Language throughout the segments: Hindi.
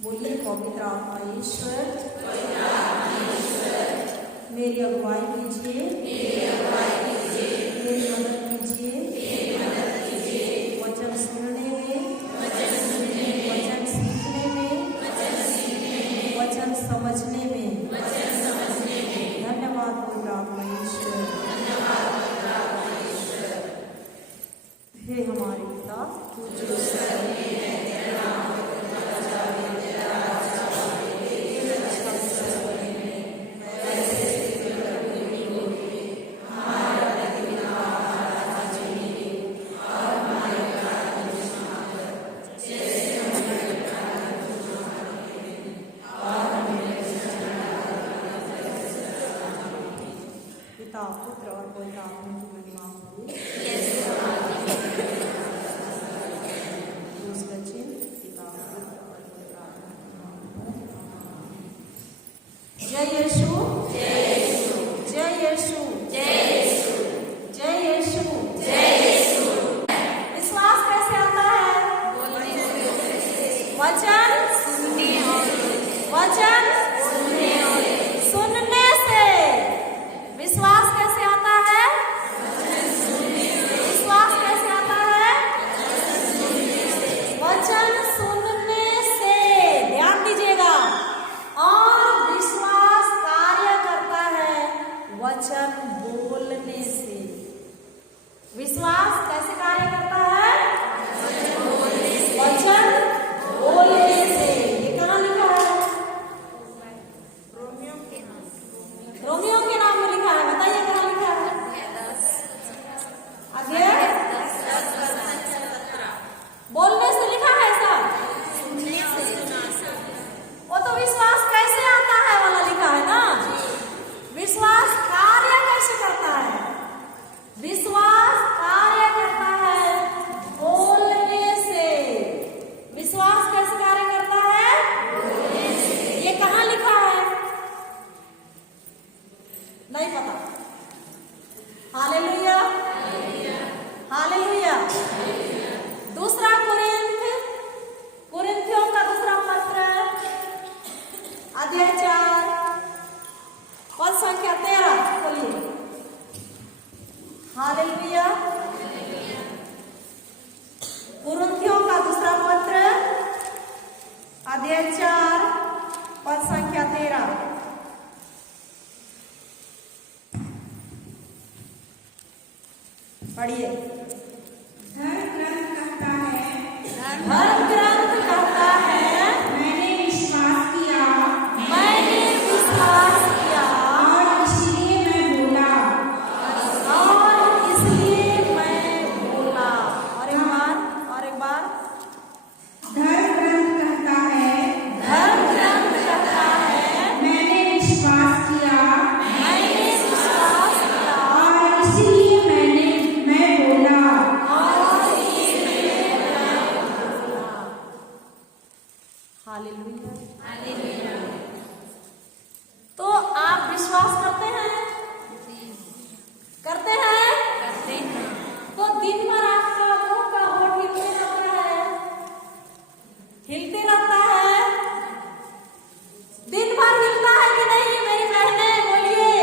बोलिए पवित्र आत्मा ईश्वर मेरी अगुवाई कीजिए, मेरी मदद कीजिए, वचन सुनने में, वचन सीखने में, वचन समझने में। धन्यवाद पवित्र आत्मा ईश्वर। हे हमारे पिता तू जो स्वर्ग में है, तेरा नाम पूजा जाए, तेरा राज्य आए, तेरी इच्छा स्वर्ग में वैसे पृथ्वी में होगी। हमारा प्रतिदिन आहार आज हमें दे, और हमारे अपराध हमें क्षमा कर, जैसे हम अपराध क्षमा करते हैं, और हमें परीक्षा न डालना, पिता पुत्र और पवित्र आत्मा की महिमा हो। जय यीशु, जय यीशु, जय यीशु, जय यीशु, जय यीशु, जय यीशु। विश्वास कैसे आता है? वचन सुनने सुनने से। विश्वास कैसे आता है? विश्वास कैसे आता है? वचन सुनने से। ध्यान दीजिएगा। और विश्वास कार्य करता है वचन बोलने से। विश्वास कैसे कार्य करता है? वचन बोलने से। ये कहाँ लिखा है? रोमियो के नाम में लिखा है। बताइए कहाँ लिखा है? आगे बोलने से लिखा है ऐसा। वो तो विश्वास कैसे आता है वाला लिखा है ना। विश्वास कार्य कैसे करता है? विश्वास कार्य करता है बोलने से। विश्वास कैसे कार्य करता है? ये कहाँ लिखा है? नहीं पता। Hallelujah, hallelujah. दूसरा कुरिन्थियों का दूसरा पत्र अध्याय 4 पद संख्या 13 बोलिए। हालेलुया। कुरिन्थियों का दूसरा पत्र अध्याय 4 पद संख्या 13 पढ़िए। धर्म ग्रंथ कहता है मैंने विश्वास किया और इसलिए मैं बोला। और एक बार धर्म ग्रंथ कहता है मैंने विश्वास किया और इसलिए मैं बोला। हालेलुया। तो आप विश्वास करते हैं? करते हैं? तो दिन भर आपका मुंह का होठ हिलते रहता है। दिन भर हिलता है कि नहीं मेरी बहनें? बोलिए।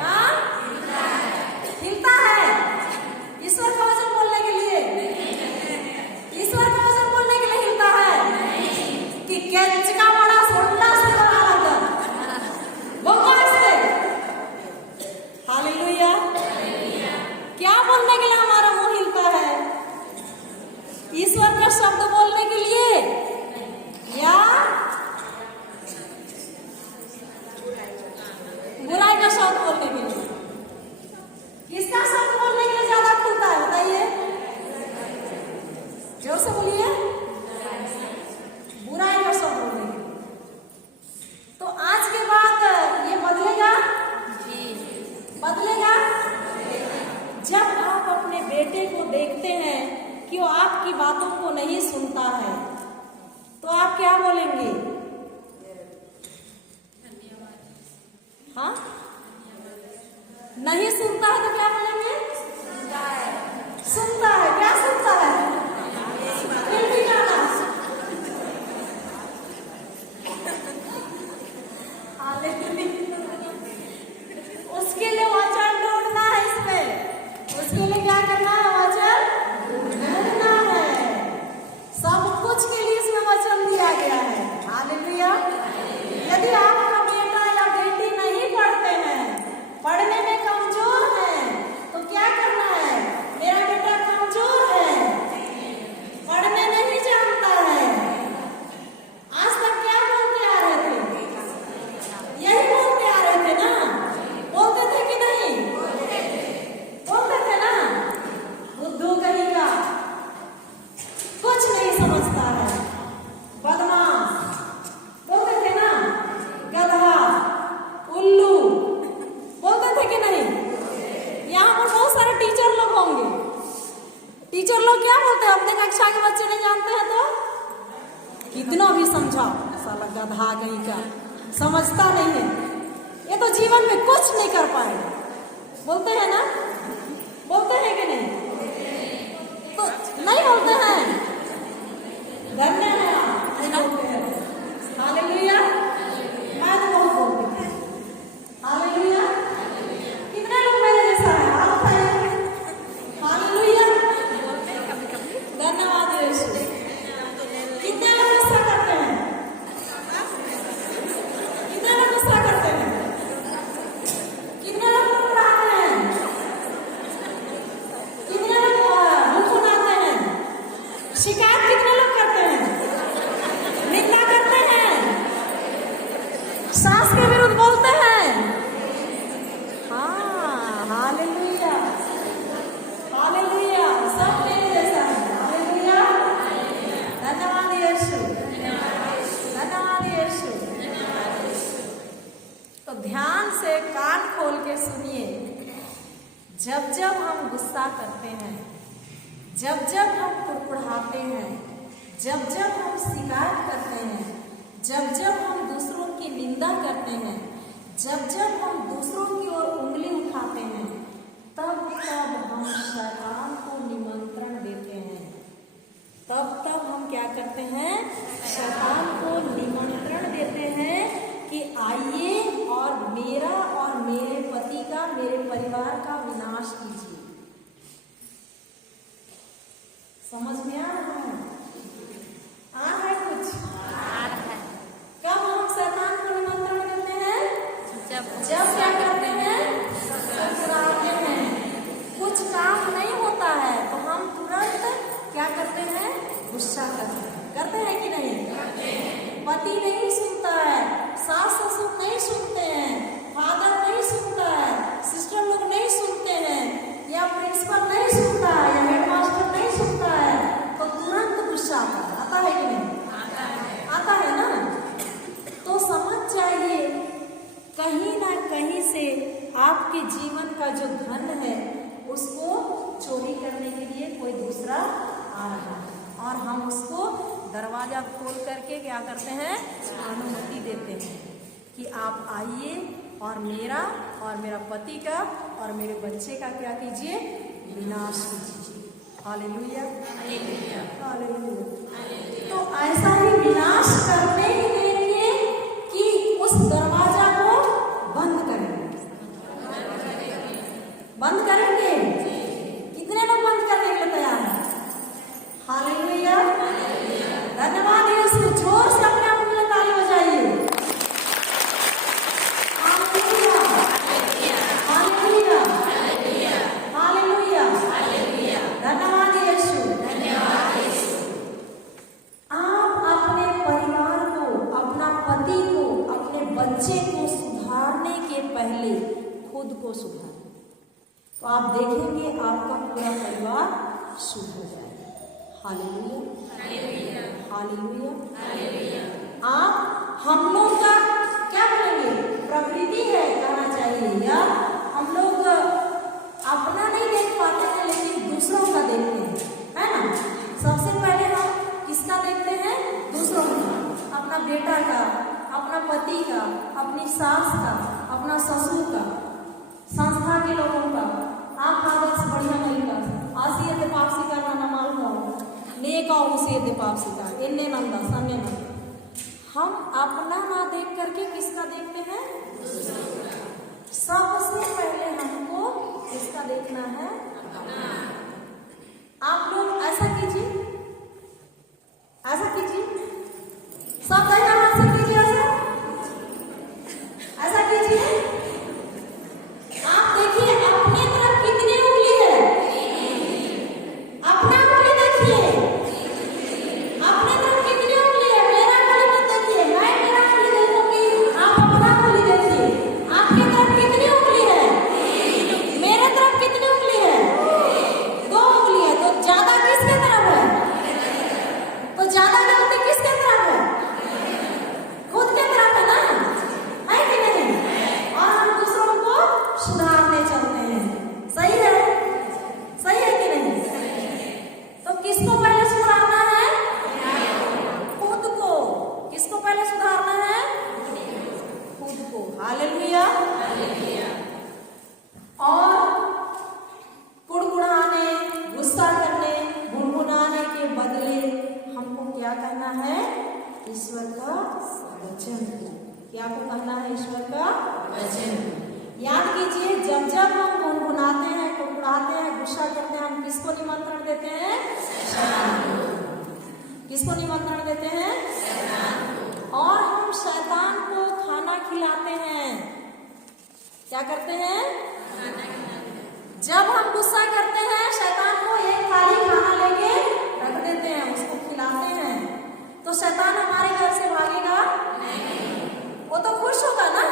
हाँ, हिलता है। ईश्वर का वचन बोलने के लिए, ईश्वर का वचन बोलने के लिए हिलता है कि कैच का बड़ा सोना से बना रहता वो कैसे? हालेलुया। क्या बोलने के लिए हमारा मुंह हिलता है? ईश्वर का शब्द बोलने के लिए या बुराई का शब्द बोलने के लिए? किसका शब्द बोलने के लिए ज्यादा खुलता है? बताइए, जोर से बोलिए। बुराई का शब्द बोलने के लिए। तो आज के बाद ये बदलेगा? बदलेगा जब आप अपने बेटे को देखते हैं कि वो आपकी बातों को नहीं सुनता है, तो आप क्या बोलेंगे? हाँ, नहीं सुनता है तो क्या बोलेंगे? सुनता है। क्या सुनता है? फिर भी गाना कितना भी समझाओ, साला गधा कहीं का, समझता नहीं है। ये तो जीवन में कुछ नहीं कर पाएगा। बोलते हैं ना, बोलते हैं कि नहीं? तो नहीं बोलते हैं। धन्यवाद। हालेलुया। मैं तो बहुत बोलती हूँ। हालेलुया। कितने लोग मेरे जैसा है? आप बताइए। हालेलुया। धन्यवाद यीशु। कितने लोग गुस्सा करते हैं? कितने लोग गुस्सा करते हैं? कितने लोग मुस्कुराते हैं? कितने लोग मुंह खुलाते हैं? शिकायत कितने लोग करते हैं? निंदा करते हैं? सास के विरुद्ध बोलते हैं? हाँ, हालेलुया, हालेलुया। सब मेरे जैसा है। हालेलुया। धन्यवाद यीशु, धन्यवाद यीशु। तो ध्यान से कान खोल के सुनिए। जब जब हम गुस्सा करते हैं, जब जब हम कुड़कुड़ाते हैं, जब जब हम शिकायत करते हैं, जब जब हम दूसरों की निंदा करते हैं, जब जब हम दूसरों की ओर उंगली उठाते हैं, तब तब हम शैतान को निमंत्रण देते हैं। तब तब हम क्या करते हैं? शैतान को निमंत्रण देते हैं कि आइए और मेरा और मेरे पति का, मेरे परिवार का विनाश कीजिए। समझ में आ रहा है? आ है कुछ? कब हम शैतान को निमंत्रण देते हैं? जब क्या करते हैं? ससुराते हैं। कुछ काम नहीं होता है तो हम तुरंत क्या करते हैं? गुस्सा करते हैं कि नहीं? पति नहीं सुनता है, सास ससुर नहीं सुनते हैं, फादर नहीं सुनता है, सिस्टर लोग नहीं सुनते हैं, या प्रिंसिपल नहीं सुनता है, या हेडमास्टर नहीं सुनता है, तो तुरंत गुस्सा आता है कि नहीं? आता है ना? तो समझ जाइए, कहीं ना कहीं से आपके जीवन का जो धन है उसको चोरी करने के लिए कोई दूसरा आ रहा है, और हम उसको दरवाजा खोल करके क्या करते हैं? अनुमति देते हैं कि आप आइए और मेरा पति का और मेरे बच्चे का क्या कीजिए? विनाश कीजिए। Hallelujah, hallelujah. तो ऐसा ही विनाश करने ही देंगे कि उस दरवाजा को बंद करेंगे। बंद करेंगे? कितने लोग बंद करने के लिए तैयार हैं? हालेलुया, धन्यवाद यीशु। जोर से अपने आप में ताली बजाइए। हालेलुया, हालेलुया, हालेलुया, धन्यवाद यीशु। आप अपने परिवार को, अपना पति को, अपने बच्चे को सुधारने के पहले खुद को सुधारें, तो आप देखेंगे आपका पूरा परिवार शुभ हो जाएगा। Hallelujah, hallelujah. आप हम लोग का क्या बोलेंगे? प्रकृति है कहना चाहिए, या हम लोग अपना नहीं देख पाते हैं लेकिन दूसरों का देखते हैं, है ना? सबसे पहले हम किसका देखते हैं? दूसरों का, अपना बेटा का, अपना पति का, अपनी सास का, अपना ससुर का, संस्था के लोगों का। आप आदर्श बढ़िया नहीं कर आसिए ते पापसी करना न मालूम हो नेका उसे दे पापसी का इन्ने नंदा सन्ने नंदा। हम अपना ना देख करके किसका देखते हैं? सबसे पहले हमको किसका देखना है? आप लोग ऐसा कीजिए, ऐसा कीजिए, सब दाहिना हाथ से कीजिए, ऐसा कीजिए। आप देखिए अपने तरफ कितनी उंगली है, अपना उंगली देखिए, अपने तरफ कितनी उंगली है। मेरा उंगली मत देखिए, मैं मेरा उंगली देखूंगी, आप अपना उंगली देखिए। आपके तरफ कितनी उंगली है? मेरे तरफ कितनी उंगली है? 2 उंगली है। तो ज्यादा किसके तरफ है? तो ज्यादा गलती किसके तरफ है? क्या कहना है? ईश्वर का वचन। क्या को कहना है? ईश्वर का वचन। याद कीजिए, जब जब हम गुनगुनाते हैं, कुड़कुड़ाते हैं, गुस्सा करते हैं, हम किसको निमंत्रण देते हैं? शैतान को। किसको निमंत्रण देते हैं? शैतान को। और हम शैतान को खाना खिलाते हैं। क्या करते हैं? जब हम गुस्सा करते हैं, शैतान को एक थाली खाना लेके रख देते हैं, उसको खिलाते हैं, तो शैतान हमारे घर से भागेगा नहीं। वो तो खुश होगा ना,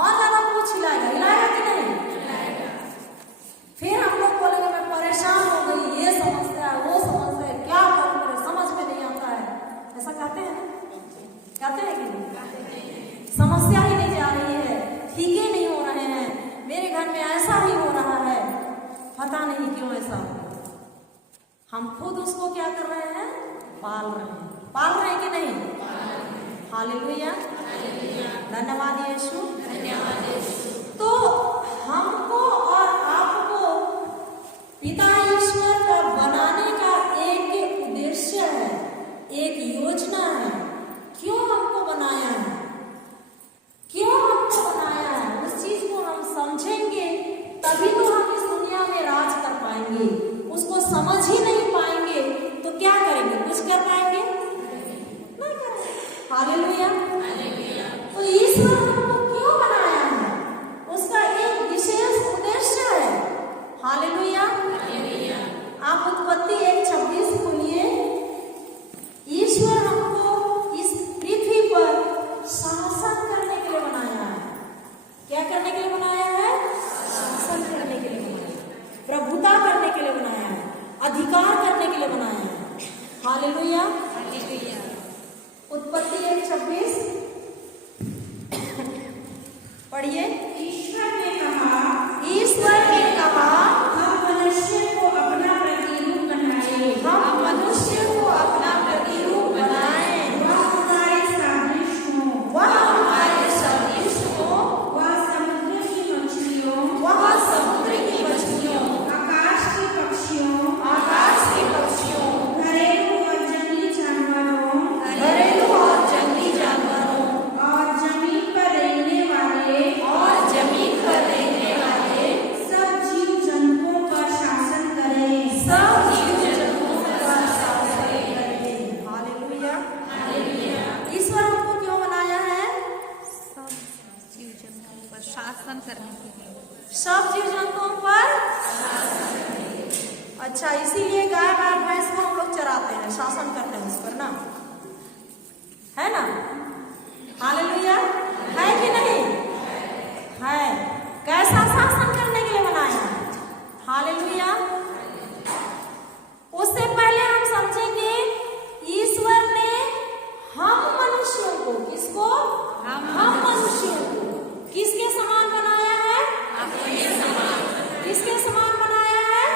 और ज्यादा पूछ हिलाएगा। हिलाएगा कि नहीं? फिर हम लोग बोलेंगे मैं परेशान हो गई, ये समस्या है, वो समस्या है, क्या करूं, मेरे समझ में नहीं आता है। ऐसा कहते हैं ना? कहते हैं कि नहीं? समस्या ही नहीं जा रही है, ठीक ही नहीं हो रहे हैं, मेरे घर में ऐसा ही हो रहा है, पता नहीं क्यों ऐसा। हम खुद उसको क्या कर रहे हैं? पाल रहे हैं। पाल रहे हैं कि नहीं? हालेलुया, धन्यवाद यीशु, धन्यवाद यीशु। तो हमको और आपको पिता ईश्वर का बनाने का एक उद्देश्य है, एक योजना है। क्यों हमको बनाया है? क्यों हमको बनाया है? उस चीज को हम समझेंगे तभी तो हम इस दुनिया में राज कर पाएंगे। उसको समझ ही नहीं पाएंगे तो क्या करेंगे? कुछ कर पाएंगे? नहीं करेंगे। हालेलुया। तो ईश्वर हमको क्यों बनाया है? उसका एक विशेष उद्देश्य है। हालेलुया। आप उत्पत्ति 1:26 खोलिए। ईश्वर हमको इस पृथ्वी पर शासन करने के लिए बनाया है। क्या करने के लिए बनाया है? शासन करने के लिए बनाया है, प्रभुता करने के लिए बनाया है, अधिकार करने के लिए बनाया है। हालेलुया। उत्पत्ति 1:26 पढ़िए। ईश्वर ने कहा, हम मनुष्य को अपना प्रतिरूप बनाएं। हम मनुष्य को अपना प्रतिरूप बनाएं। वह हमारे सदृश हो, वह हमारे सदृश हो, वह समुद्र की मछलियों, आकाश के पक्षियों, घरेलू और जंगली जानवरों, और जमीन पर रहने वाले सब जीव जंतुओं पर शासन करे। हालेलुया। ईश्वर हमको क्यों बनाया है? शासन करने के लिए। सब जीव जंतुओं पर। अच्छा, इसीलिए गाय भैंस को हम लोग चराते हैं, शासन करते हैं उस पर ना, है ना? हालेलुया। है कि नहीं? है। कैसा शासन करने के लिए बनाया है? हालेलुया। उससे पहले हम समझेंगे ईश्वर ने हम मनुष्यों को, किसको? हम मनुष्यों को किसके समान बनाया है? अपने समान। किसके समान बनाया है?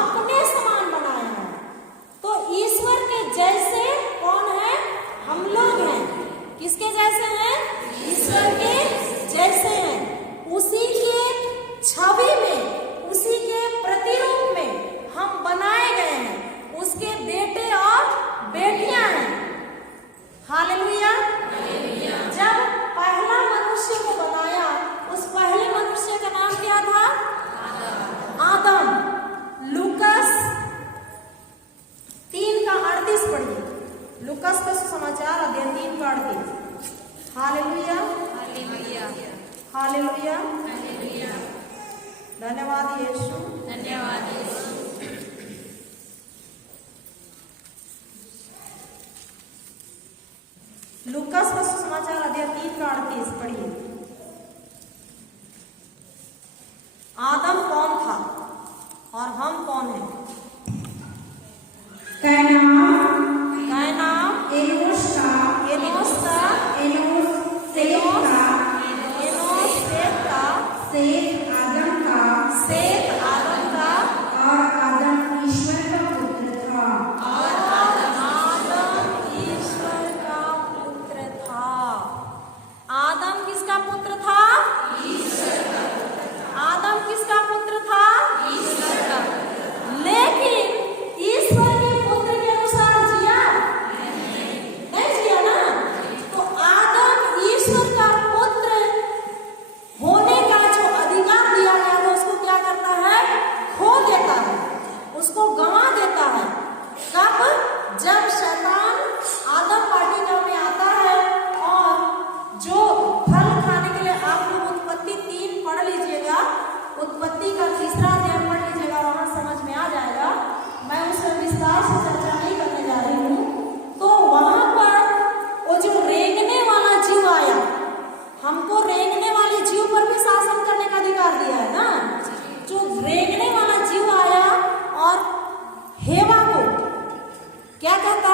अपने समान बनाया है। तो ईश्वर के जैसे कौन है? हम लोग हैं। किसके जैसे हैं? ईश्वर के जैसे हैं। उसी के छवि में, उसी के प्रतिरूप में हम बनाए गए हैं। उसके बेटे और बेटियां हैं। हालेलुया। जब पहला मनुष्य को बनाया, उस पहले मनुष्य का नाम क्या था? आदम। लूकस 3:38 पढ़िए। लूकस का समाचार अध्याय 3:38। हालेलुया, हालेलुया, धन्यवाद यीशु, धन्यवाद यीशु। लूकस का समाचार अध्याय 3:38 पढ़िए। आदम कौन था और हम कौन हैं? कैनान, एनोश का, एनोश का, एनोश सेत का, एनोश सेत का, सेत आदम का, सेत आदम का, और आदम ईश्वर का पुत्र था। और आदम ईश्वर का पुत्र था। आदम किसका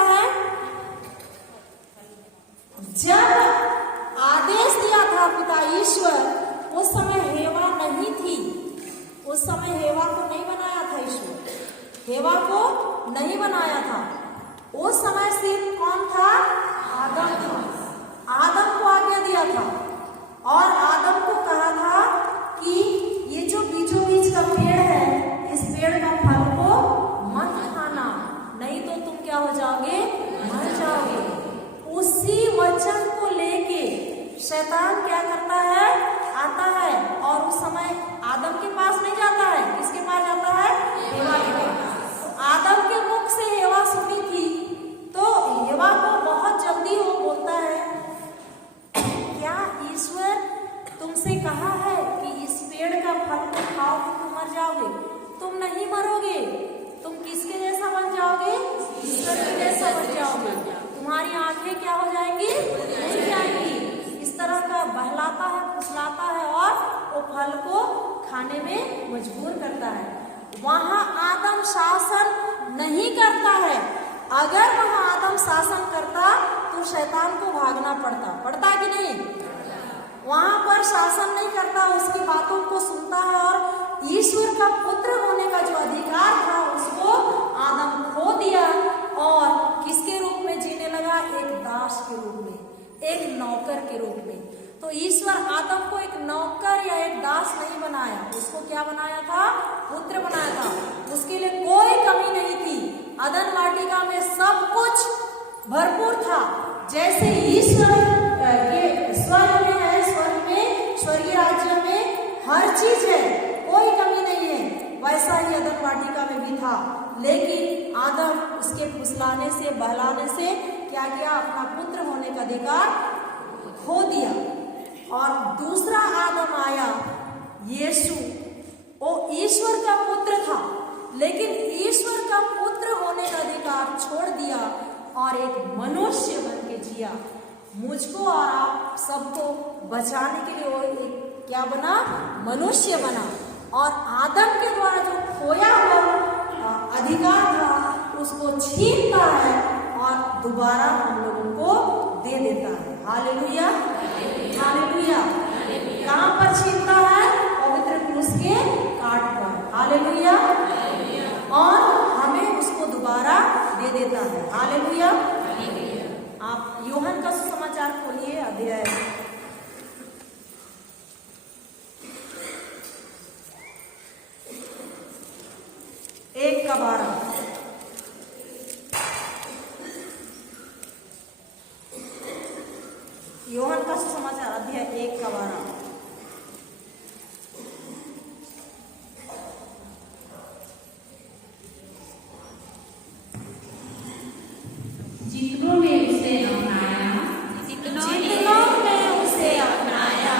है? जब आदेश दिया था पिता ईश्वर, उस समय हेवा नहीं थी, उस समय हेवा को नहीं बनाया था ईश्वर, हेवा को नहीं बनाया था। उस समय सिर्फ कौन था? आदम था। आदम को आज्ञा दिया था और आदम को कहा था कि ये जो बीचों बीच का पेड़ है, इस पेड़ का फल को मत खाना, नहीं तो तुम क्या हो जाओगे? मर जाओगे। उसी वचन को लेके शैतान क्या करता है? आता है और उस समय आदम के पास नहीं जाता है, किसके पास जाता है? हेवा के पास। आदम के मुख से हेवा सुनी थी तो हेवा को बहुत जल्दी वो बोलता है, क्या ईश्वर तुमसे कहा है कि इस पेड़ का फल को खाओगे तो मर जाओगे? तुम नहीं मरोगे, तुम किसके जैसा बन जाओगे? ईश्वर के जैसा बन जाओगे। तुम्हारी आंखें क्या हो जाएंगी? खुल जाएंगी। इस तरह का बहलाता है, फुसलाता है और वो फल को खाने में मजबूर करता है। वहां आदम शासन नहीं करता है। अगर वहां आदम शासन करता तो शैतान को भागना पड़ता कि नहीं? वहां पर शासन नहीं करता, उसकी बातों को सुनता है और ईश्वर का पुत्र होने का जो अधिकार था उसको आदम खो दिया और किसके रूप में जीने लगा? एक दास के रूप में, एक नौकर के रूप में। तो ईश्वर आदम को एक नौकर या एक दास नहीं बनाया, उसको क्या बनाया था? पुत्र बनाया था। उसके लिए कोई कमी नहीं थी। अदन वाटिका में सब कुछ भरपूर था। जैसे ईश्वर के स्वर्ग में है, स्वर्ग में, स्वर्गीय राज्य में हर चीज है, कोई कमी नहीं है, वैसा ही अदन वाटिका में भी था। लेकिन आदम उसके फुसलाने से, बहलाने से क्या किया? अपना पुत्र होने का अधिकार खो दिया। और दूसरा आदम आया, यीशु, वो ईश्वर का पुत्र था, लेकिन ईश्वर का पुत्र होने का अधिकार छोड़ दिया और एक मनुष्य बन के जिया। मुझको और आप सबको बचाने के लिए वो एक क्या बना? मनुष्य बना। और आदम के द्वारा जो खोया हुआ अधिकार था उसको छीनता है और दोबारा हम लोगों को दे देता है। Hallelujah, hallelujah. कहाँ पर छीनता है? पवित्र क्रूस के काट पर। हालेलुया। और हमें उसको दोबारा दे देता है। हालेलुया। आप यूहन्ना का सुसमाचार खोलिए, अध्याय 1:12। यूहन्ना का सुसमाचार अध्याय 1:12। जितनों ने उसे अपनाया,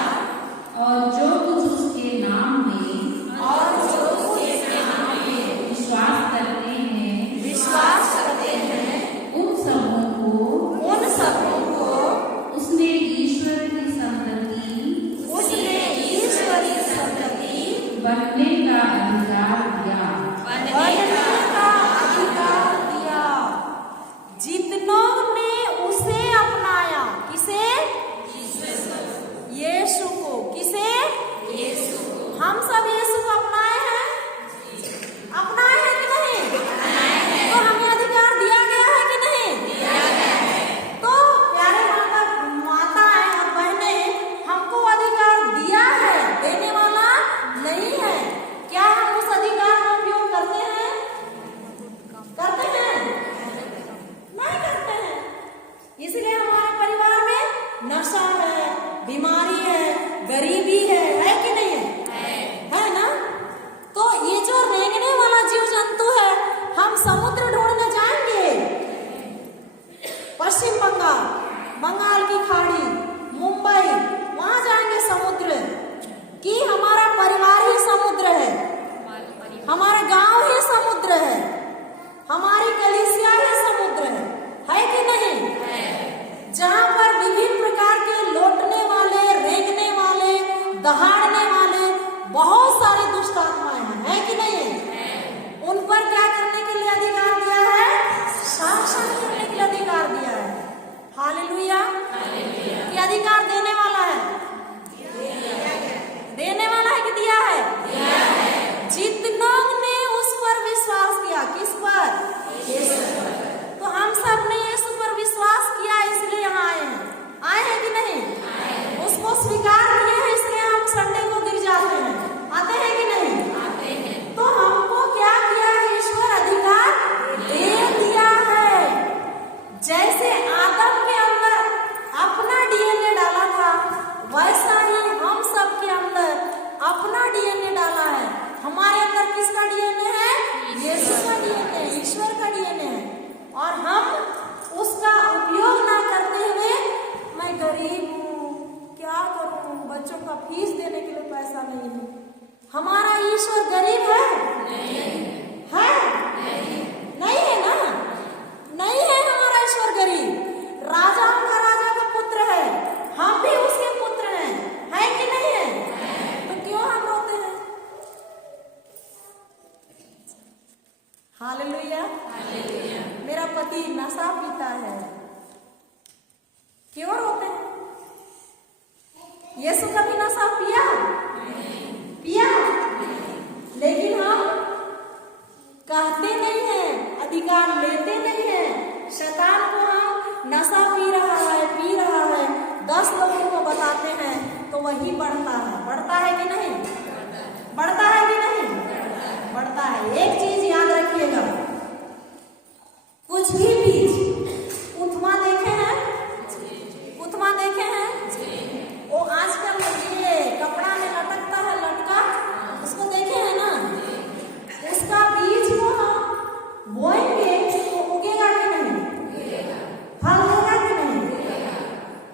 और जो कुछ उसके नाम में विश्वास करते हैं, उन सबों को उसने ईश्वरीय संतति बनने का अधिकार दिया। जितनों ने हमारा ईश्वर गरीब है? है? नहीं है ना? नहीं है हमारा ईश्वर गरीब। राजाओं का राजा का पुत्र है, हम भी उसके पुत्र हैं, है कि नहीं है? तो क्यों हम रोते हैं? हालेलुया। मेरा पति नशा पीता है, क्यों रोते हैं? यीशु कभी नशा पिया? पिया? लेकिन हम कहते नहीं हैं, अधिकार लेते नहीं हैं। शैतान को हम नशा पी रहा है 10 लोगों को बताते हैं तो वही बढ़ता है कि नहीं? बढ़ता है कि नहीं? बढ़ता है। एक चीज याद रखिएगा, कुछ भी बीज उथमा देखे हैं? उथमा देखे हैं? वो आजकल ये कपड़ा में लटकता है, लटका, उसको देखे हैं ना? उसका बीज को हम बोएंगे तो उगेगा कि नहीं? फल देगा कि नहीं?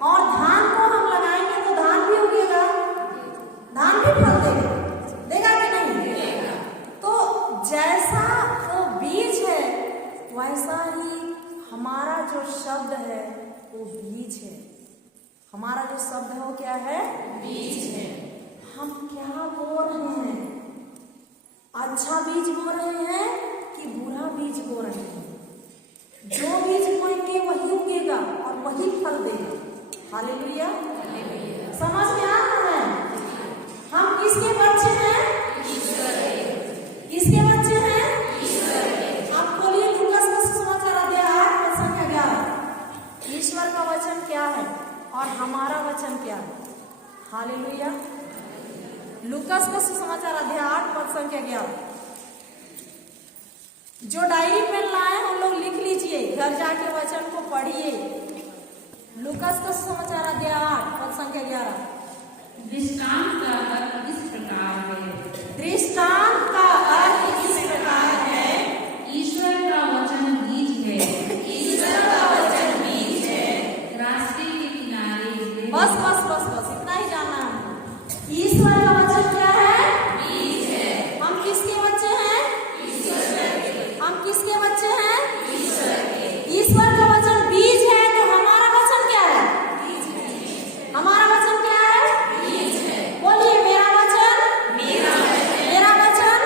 और धान को हम लगाएंगे तो धान भी उगेगा, धान भी फल देगा कि नहीं? तो जैसा वो बीज है वैसा ही हमारा जो शब्द है वो बीज है। हमारा जो शब्द है वो क्या है? बीज है। हम क्या बो रहे हैं? अच्छा बीज बो रहे हैं कि बुरा बीज बो रहे हैं? जो बीज बोएंगे वही उगेगा और वही फल देगा। हालेलुया। समझ में आ रहा है? हम किसके बच्चे हैं? किसके बच्चे हैं? आप बोलिए लूकास का सुसमाचार अध्याय 8 पद संख्या 11। ईश्वर का वचन क्या है और हमारा वचन क्या है? हालेलुया। लूकास का सुसमाचार अध्याय 8 पद संख्या 11। जो डायरी पेन लाए हम लोग लिख लीजिए, घर जाके वचन को पढ़िए। लूकास का सुसमाचार अध्याय 8 पद संख्या 11। दृष्टांत का अर्थ इस प्रकार है। दृष्टांत का अर्थ इस प्रकार है। ईश्वर का वचन बीज है। ईश्वर का वचन बीज है। रास्ते के किनारे बस इतना ही जानना है। ईश्वर का वचन क्या है? बीज है। हम किसके बच्चे हैं? हम किसके बच्चे हैं? ईश्वर का वचन बीज है। तो हमारा वचन क्या है? हमारा वचन क्या है? बोलिए मेरा वचन। मेरा वचन।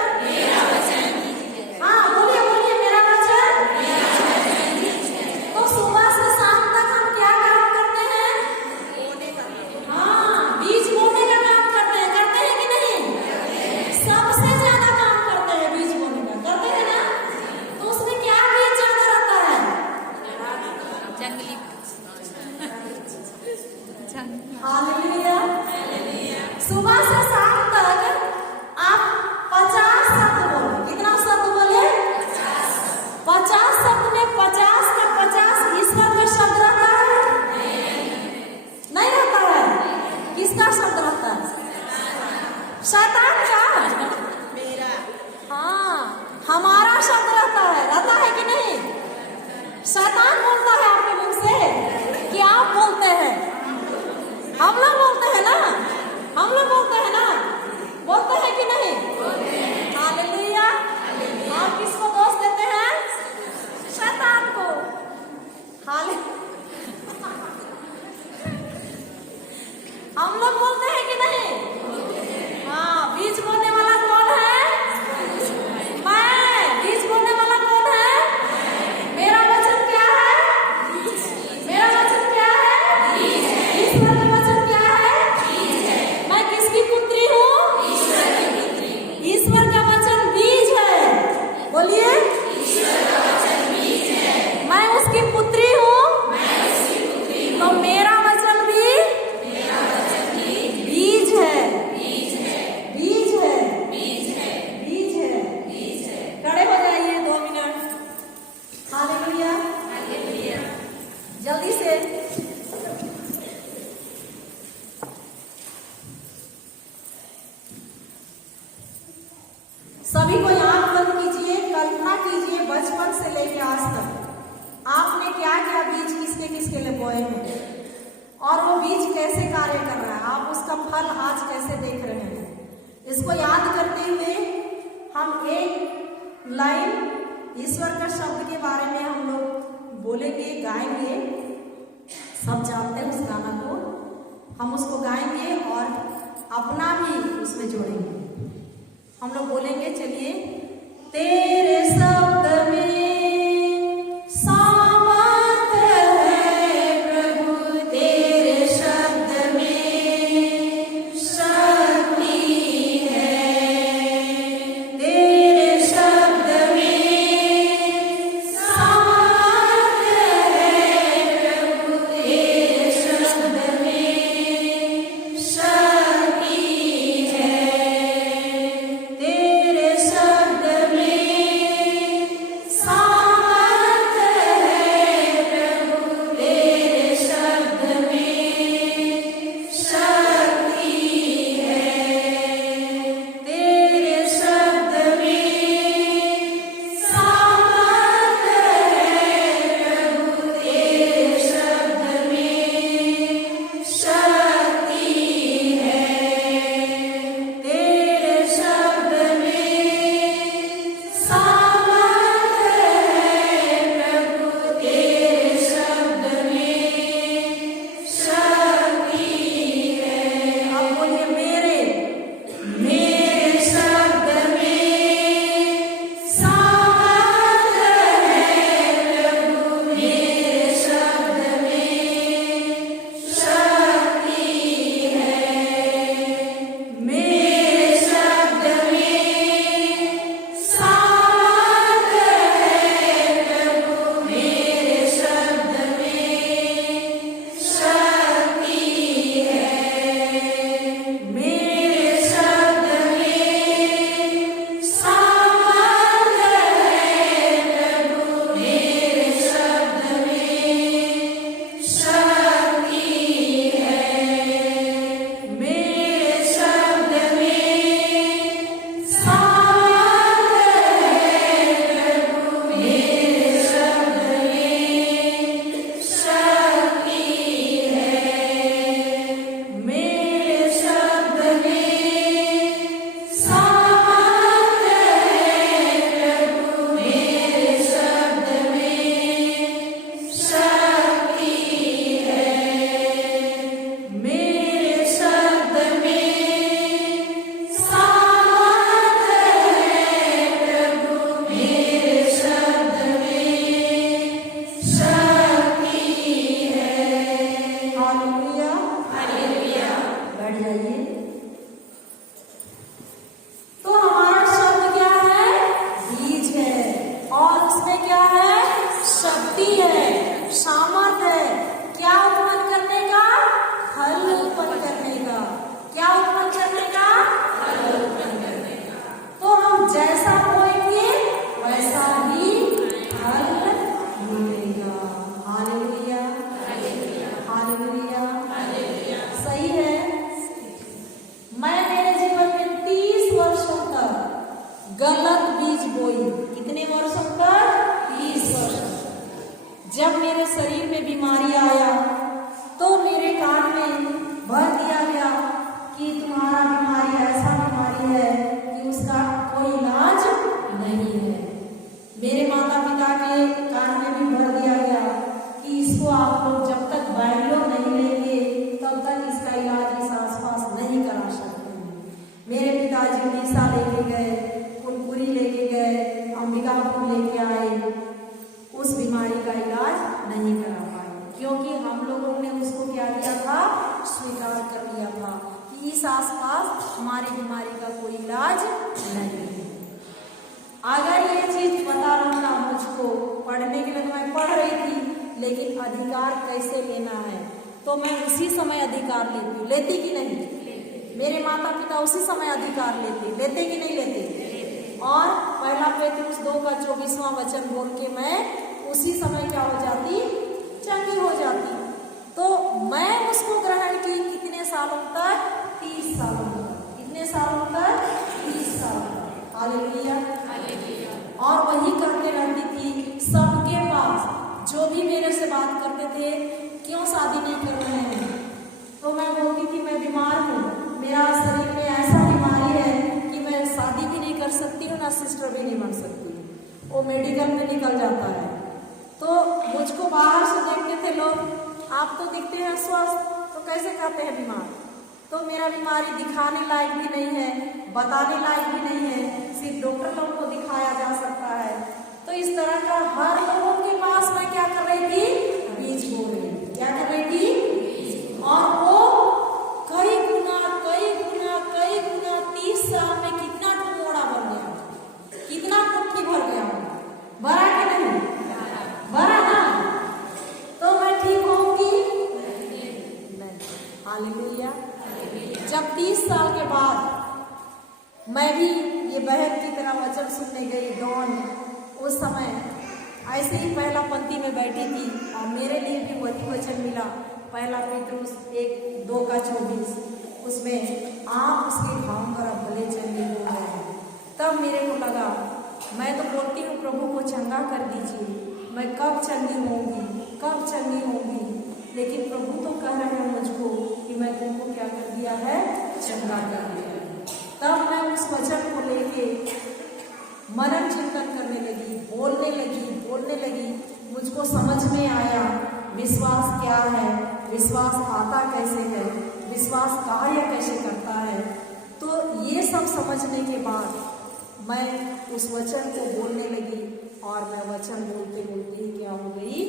हाँ बोलिए मेरा वचन। तो सुबह से शाम तक हम क्या काम करते हैं? हाँ, बीज बोने का काम करते हैं कि नहीं? सबसे ज्यादा काम करते हैं बीज बोने का, करते हैं ना? तो उसमें क्या बीज ज्यादा रहता है? जंगली हालेलुया। सुबह से शाम तक आप 50 शब्द बोले। कितना शब्द बोले? 50 शब्द में 50 का 50 ईश्वर का शब्द रहता है? नहीं रहता है। किसका शब्द रहता है? शैतान का। हाँ, हमारा शब्द रहता है कि नहीं? शैतान बोलता है आपके मुंह से कि आप बोलते हैं। हम लोग बोलते हैं ना? बोलते हैं कि नहीं? हालेलुया। आप किसको दोष देते हैं? शैतान को। हाले हम लोग बोलते हैं कि नहीं? हाँ, बीज बोने वाला कौन है? मैं। बीज बोने वाला कौन है? मेरा वचन क्या है? मेरा वचन क्या है? ईश्वर का वचन क्या है? मैं किसकी पुत्री हूँ? ईश्वर का वचन बीज है। बोलिए मैं उसकी पुत्री हूँ। तो मेरा वचन भी बीज है। बीज है। खड़े हो जाइए 2 मिनट। हालेलुया। जल्दी से। सभी को आंख बंद कीजिए। कल्पना कीजिए बचपन से लेकर आज तक आपने क्या क्या बीज किसके किसके लिए बोए हैं और वो बीज कैसे कार्य कर रहा है, आप उसका फल आज कैसे देख रहे हैं। इसको याद करते हुए हम एक लाइन ईश्वर का शब्द के बारे में हम लोग बोलेंगे, गाएंगे। सब जानते हैं उस गाना को, हम उसको गाएंगे और अपना भी उसमें जोड़ेंगे। हम लोग बोलेंगे, चलिए। तेरे शब्द में सामर्थ है प्रभु, तेरे शब्द में शक्ति है, तेरे शब्द में सामर्थ है प्रभु, तेरे शब्द में शक्ति है, तेरे शब्द में सामर्थ है प्रभु, तेरे शब्द में शक्ति है, तेरे शब्द में सामर्थ है प्रभु, तेरे शब्द में शक्ति है, तेरे शब्द में सामर्थ है प्रभु, तेरे शब्द में शक्ति है। अब बोलिए, मेरे शब्द में सामर्थ है प्रभु, मेरे शब्द में शक्ति है, मेरे शब्द में सामर्थ है प्रभु, मेरे शब्द में शक्ति है, मेरे शब्द में सामर्थ है प्रभु, मेरे शब्द में शक्ति है, मेरे शब्द में सामर्थ है प्रभु, मेरे शब्द में शक्ति है, मेरे शब्द में सामर्थ है प्रभु, मेरे शब्द में शक्ति है, मेरे शब्द में सामर्थ है प्रभु, मेरे शब्द में शक्ति है। Hallelujah, hallelujah. बैठ जाइए। तो हमारा शब्द क्या है? बीज है, और उसमें क्या है? शक्ति है, सामर्थ है। क्या उत्पन्न करने का? फल उत्पन्न करने का। क्या उत्पन्न करने का? फल उत्पन्न करने का। तो हम जैसा बोएंगे वैसा ही फल मिलेगा। हालेलुया, हालेलुया, सही है। मैं मेरे जीवन में 30 वर्षों तक गलत बीज बोई। कितने वर्षों तक? 30 वर्षों। जब मेरे शरीर में बीमारी आया तो मेरे कान में भर दिया गया कि तुम्हारा बीमारी ऐसा बीमारी है कि उसका कोई इलाज नहीं है। मेरे माता पिता के कान में भी भर दिया गया कि इसको आप लोग जब तक बैंगलोर नहीं लेंगे तब तक इसका इलाज इस आसपास नहीं करा सकते। मेरे पिताजी उड़ीसा लेके गए, फुलपुरी लेके गए, अंबिकापुर लेके आए, उस बीमारी का इलाज नहीं करा पाए, क्योंकि हम लोगों ने उसको क्या किया था? स्वीकार कर लिया था कि इस आसपास हमारी बीमारी का कोई इलाज नहीं है। अगर ये चीज पता रहता मुझको, पढ़ने के लिए तो मैं पढ़ रही थी, लेकिन अधिकार कैसे लेना है तो मैं उसी समय अधिकार लेती। लेती कि नहीं? मेरे माता पिता उसी समय अधिकार लेते कि नहीं लेते? और पहला पेतरुस 2:24 वचन बोल के मैं उसी समय क्या हो जाती? चंगी हो जाती। तो मैं उसको ग्रहण की कितने सालों तक? 30 सालों तक। कितने सालों तक? 30 साल तक। Hallelujah, hallelujah. और वही करते रहती थी सबके पास, जो भी मेरे से बात करते थे, क्यों शादी नहीं कर रहे हैं? तो मैं बोलती थी मैं बीमार हूँ, मेरा शरीर में ऐसा बीमारी है सकती हूँ, ना सिस्टर भी नहीं बन सकती हूँ। वो मेडिकल में निकल जाता है। तो मुझको बाहर से देखते थे लोग, आप तो दिखते हैं स्वस्थ, तो कैसे कहते हैं बीमार। तो मेरा बीमारी दिखाने लायक भी नहीं है, बताने लायक भी नहीं है, सिर्फ डॉक्टर लोग को दिखाया जा सकता है। तो इस तरह का हर लोगों के पास मैं क्या कर रही थी, बीज बो रही थी। क्या कर रही थी? और वो कई गुना 30 साल में कितना टुकड़ा बन गया, कितना मुट्ठी भर गया, भरा कि नहीं? भरा ना? तो मैं ठीक होंगी नहीं। हालेलुया। जब 30 साल के बाद मैं भी ये बहन की तरह वचन सुनने गई डॉन, उस समय ऐसे ही पहला पंक्ति में बैठी थी और मेरे लिए भी वही वचन मिला, पहला पत्रुस 1:2-24, उसमें आप उसके घाव पर भले चंगे हो गए हैं। तब मेरे को लगा, मैं तो बोलती हूँ प्रभु को चंगा कर दीजिए, मैं कब चंगी होंगी, लेकिन प्रभु तो कह रहे हैं मुझको कि मैं तुमको क्या कर दिया है, चंगा कर दिया है। तब मैं उस वचन को लेके मनन चिंतन करने लगी, बोलने लगी। मुझको समझ में आया विश्वास क्या है, विश्वास आता कैसे है, विश्वास कार्य कैसे करता है। तो ये सब समझने के बाद मैं उस वचन को बोलने लगी और मैं वचन बोलते बोलते क्या हो गई,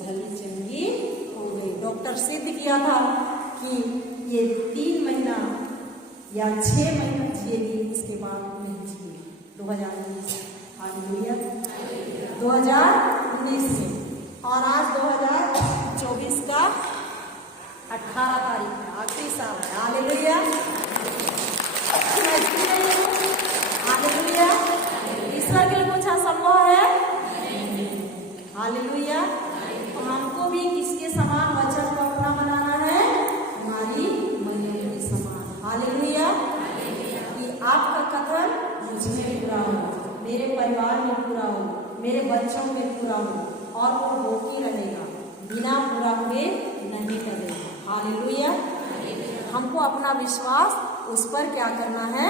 भली चंगी हो गई। डॉक्टर सिद्ध किया था कि ये 3 महीना या 6 महीना जिएगी, इसके बाद नहीं जिएगी। 2019 हालेलुया, 2019 में, और आज 2024 का 18 तारीख है, आखिरी साल है। Hallelujah, hallelujah. ईश्वर के लिए कुछ असंभव है? हालेलुया। तो हमको भी किसके समान वचन को अपना बनाना है, हमारी मरियम के समान। हालेलुया। कि आपका कथन मुझ में पूरा हो, मेरे परिवार में पूरा हो, मेरे बच्चों में पूरा हो, और वो होती रहेगा, बिना पूरा हुए नहीं करेगा। हालेलुया। हमको अपना विश्वास उस पर क्या करना है,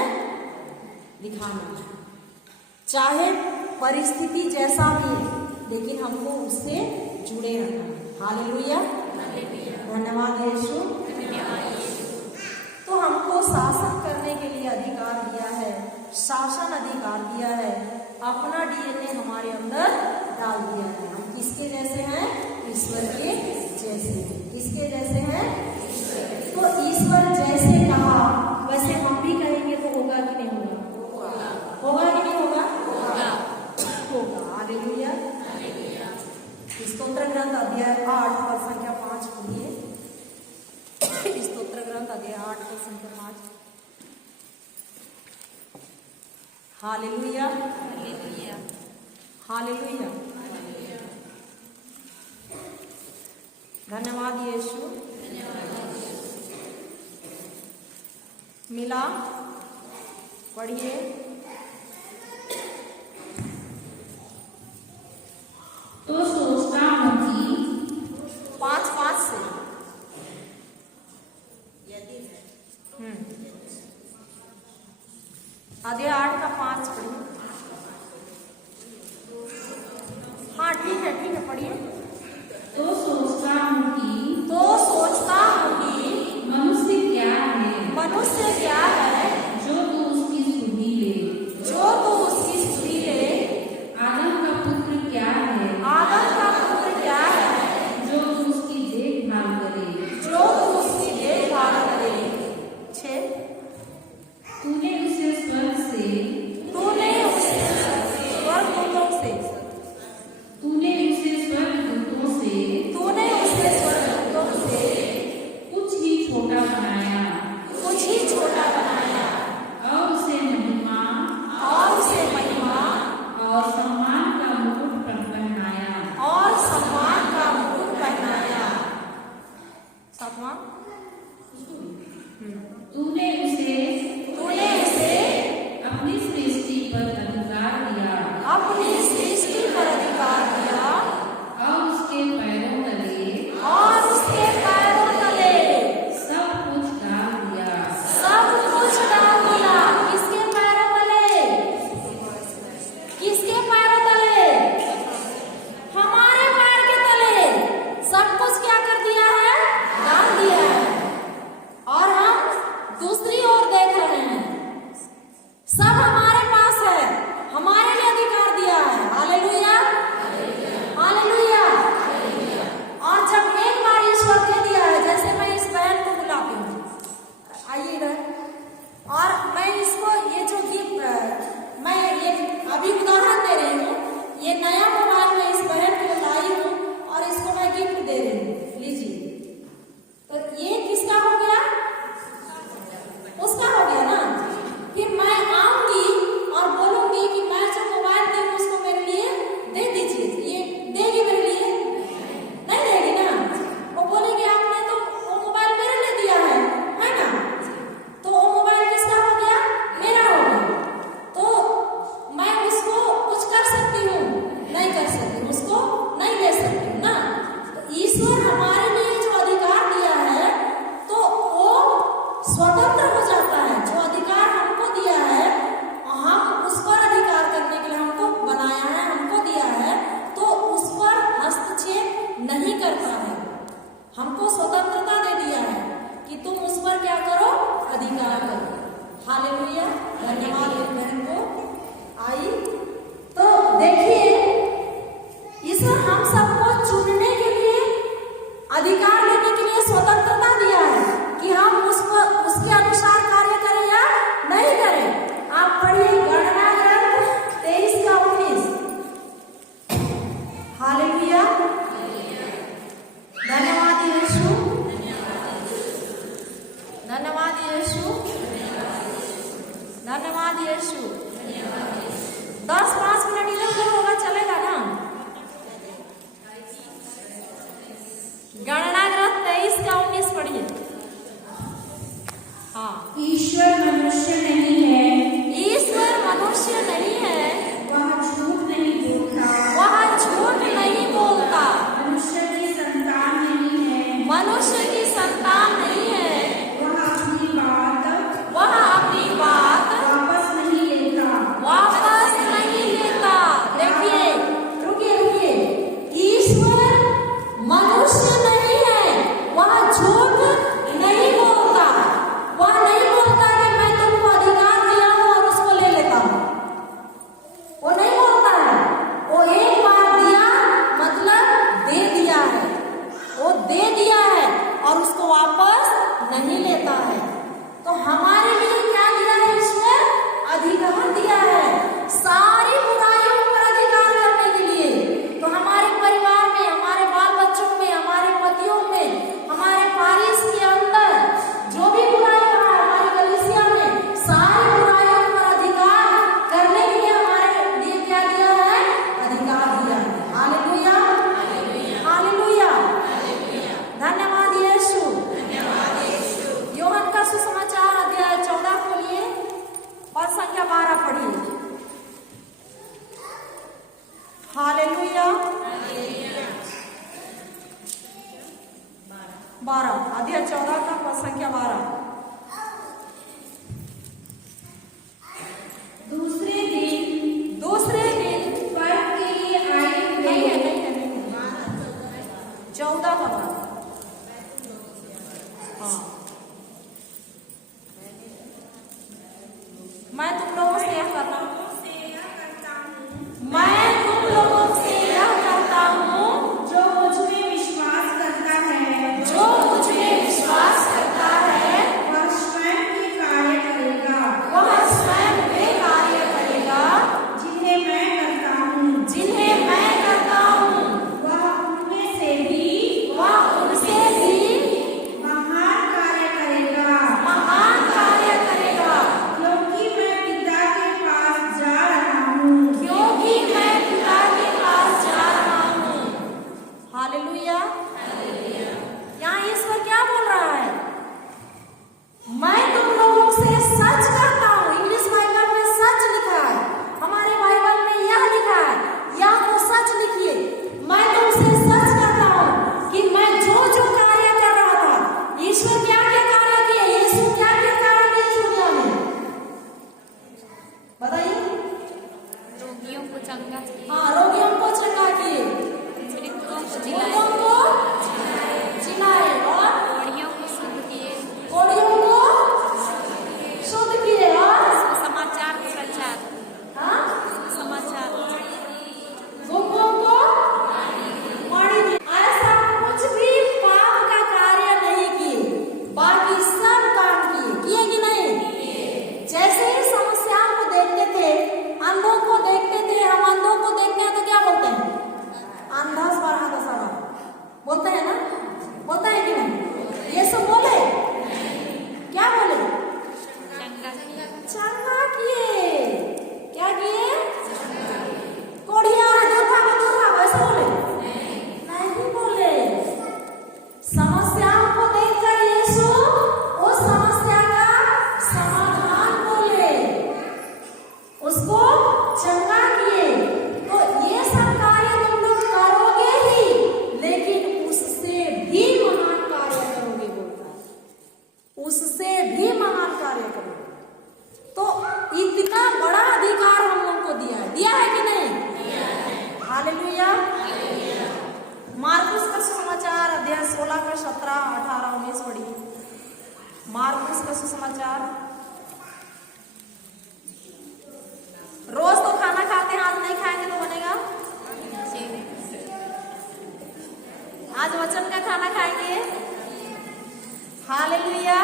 दिखाना है, चाहे परिस्थिति जैसा भी है, लेकिन हमको उससे जुड़े रहना है। हालेलुया, धन्यवाद यीशु। तो हमको शासन करने के लिए अधिकार दिया है, शासन अधिकार दिया है, अपना डीएनए हमारे अंदर डाल दिया है। हम किसके जैसे हैं, ईश्वर के जैसे। किसके जैसे हैं? तो ईश्वर जैसे कहा वैसे हम भी कहेंगे तो होगा कि नहीं होगा? होगा कि नहीं होगा? होगा। हालेलुया। स्तोत्र ग्रंथ अध्याय 8 और संख्या 5 बोलिए। स्तोत्र ग्रंथ अध्याय 8 और संख्या 5। Hallelujah, hallelujah. धन्यवाद यीशु। मिला, पढ़िए। तो सोचता हूँ कि 5 से अध्याय 8 का 5 पढ़िए। हाँ ठीक है पढ़िए। तो सोचता हूँ कि मनुष्य क्या है जो तू उसकी सुधि ले। आदम का पुत्र क्या है जो तू उसकी देखभाल करे। 6 तूने उसे स्वर्ग से हमारे लिए जो अधिकार दिया है तो वो स्वतंत्र हो जाता है। जो अधिकार हमको दिया है, हम उस पर अधिकार करने के लिए हमको बनाया है, हमको दिया है, तो उस पर हस्तक्षेप नहीं करता है। हमको स्वतंत्रता दे दिया है कि तुम उस पर क्या करो, अधिकार करो। हालेलुया, धन्यवाद इस बहन को आई। तो देखिए, ईश्वर हम सबको चुनने के लिए, अधिकार लेने के लिए स्वतंत्रता दिया है कि हम उस पर उसके अनुसार कार्य करें या नहीं करें। आप पढ़िए गणना ग्रंथ 23 का 19। हालेलुया, धन्यवाद यीशु, धन्यवाद यीशु, धन्यवाद यीशु। 10-5 मिनट इधर होगा, चलेगा ना? गणना ग्रंथ 23 का 19 पढ़िए। हाँ, ईश्वर मनुष्य नहीं है, ईश्वर मनुष्य नहीं है, वह झूठ नहीं बोलता, वह झूठ नहीं बोलता, मनुष्य की संतान नहीं है, मनुष्य की संतान नहीं है, वह अपनी बात वापस नहीं लेता, वापस नहीं लेता। देखिए, रुकिए, ईश्वर मनुष्य नहीं है, वह झूठ नहीं बोलता। वह नहीं बोलता कि मैं तुमको अधिकार दिया हूं और उसको ले लेता हूं। वो नहीं बोलता है। वो एक बार दिया मतलब दे दिया है, वो दे दिया है और उसको वापस नहीं लेता है। तो हमारे लिए क्या दिया है ईश्वर? अधिकार दिया है सारी बुराइयों पर अधिकार करने के लिए। तो हमारे परिवार में, हमारे बाल बच्चों में, हमारे पतियों में, हमारे पारिस के अंदर जो भी बुराई हो रहा है, हमारी कलीसिया में सारी बुराइयों पर अधिकार करने के लिए हमारे लिए क्या दिया है? अधिकार दिया है। हालेलुया, हालेलुया, धन्यवाद यीशु। योहन का सुसमाचार अध्याय 14 खोलिए, पद संख्या 12 पढ़िए। हालेलुया, 12 अध्याय 14 का पद संख्या 12। दूसरे दिन पर्व के लिए आए हुए नहीं है 14 का 12। हाँ, मैं तुम लोगों से यह करता हूँ, मैं तुम लोगों से यह करता हूँ, जो मुझ में विश्वास करता है, जो मुझ में विश्वास करता है, वह स्वयं के कार्य करेगा, वह स्वयं वे कार्य करेगा जिन्हें मैं करता हूँ, जिन्हें मैं करता हूँ। वह उनमें से भी वह उनसे भी महान कार्य करेगा, महान कार्य करेगा, क्योंकि मैं पिता के पास जा रहा हूँ। क्योंकि मैं पिता के पास जा रहा हूँ। हालेलुया, यहाँ ईश्वर क्या बोल रहा है? मैं तुम लोगों से सच करता हूँ। इंग्लिश बाइबल में सच लिखा है, हमारे बाइबल में यह लिखा है, या तो सच लिखिए। मैं तुमसे सच करता हूँ कि मैं जो जो कार्य कर रहा था, ईश्वर क्या क्या कार्य किए, यीशु क्या क्या कार्य किए इस दुनिया में, बताइए। रोगियों को चंगा किए, हाँ, रोगियों को चंगा किए, मृतकों को जिलाए, जिलाए और कोढ़ियों को शुद्ध किए, कोढ़ियों को शुद्ध किए और समाचार का प्रचार, हाँ, समाचार गुंगों को वाणी दी। ऐसा कुछ भी पाप का कार्य नहीं किए, बाकी सब काम किए कि नहीं? जैसे ही समस्याओं को देखते थे, अंधों को देखते थे, हम अंधों को देखते हैं तो क्या बोलते हैं? अंधा स्वाहा दशा बोलते हैं ना, बोलते हैं कि नहीं? ये सब बोले, क्या बोले? चंगा किए, चंगा किए, क्या किए? कोढ़िया देखा को दूर वैसे बोले नहीं बोले। समस्याओं को देखकर यीशु उस समस्या का समाधान बोले, उसको चंगा किए। तो ये सब कार्य तुम लोग करोगे ही, लेकिन उससे 16 का 17, 18, 19 पढ़िए। मार्कुस का सुसमाचार। रोज तो खाना खाते हैं, आज नहीं खाएंगे तो बनेगा? आज वचन का खाना खाएंगे। हालेलुया,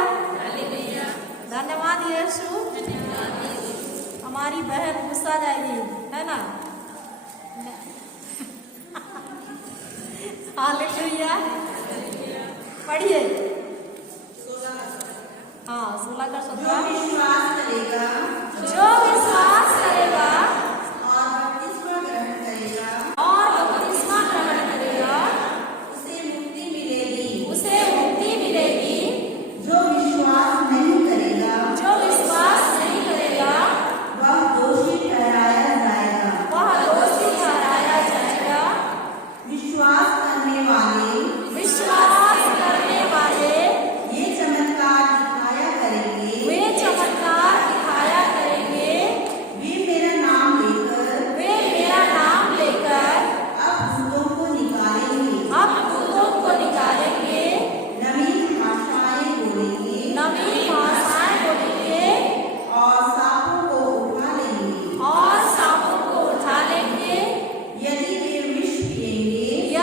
धन्यवाद यीशु। हमारी बहन गुस्सा जाएगी, है ना? हालेलुया, पढ़िए। हाँ, 16 का 17। जो विश्वास करेगा और बपतिस्मा ग्रहण करेगा उसे मुक्ति मिलेगी। जो विश्वास नहीं करेगा वह दोषी ठहराया जाएगा। विश्वास करने वाले ये चमत्कार दिखाया करेंगे। वे मेरा नाम लेकर अब भूतों को निकालेंगे। नवीन भाषाएं बोलेंगे और सांपों को उठा लेंगे। यदि वे विष पिएंगे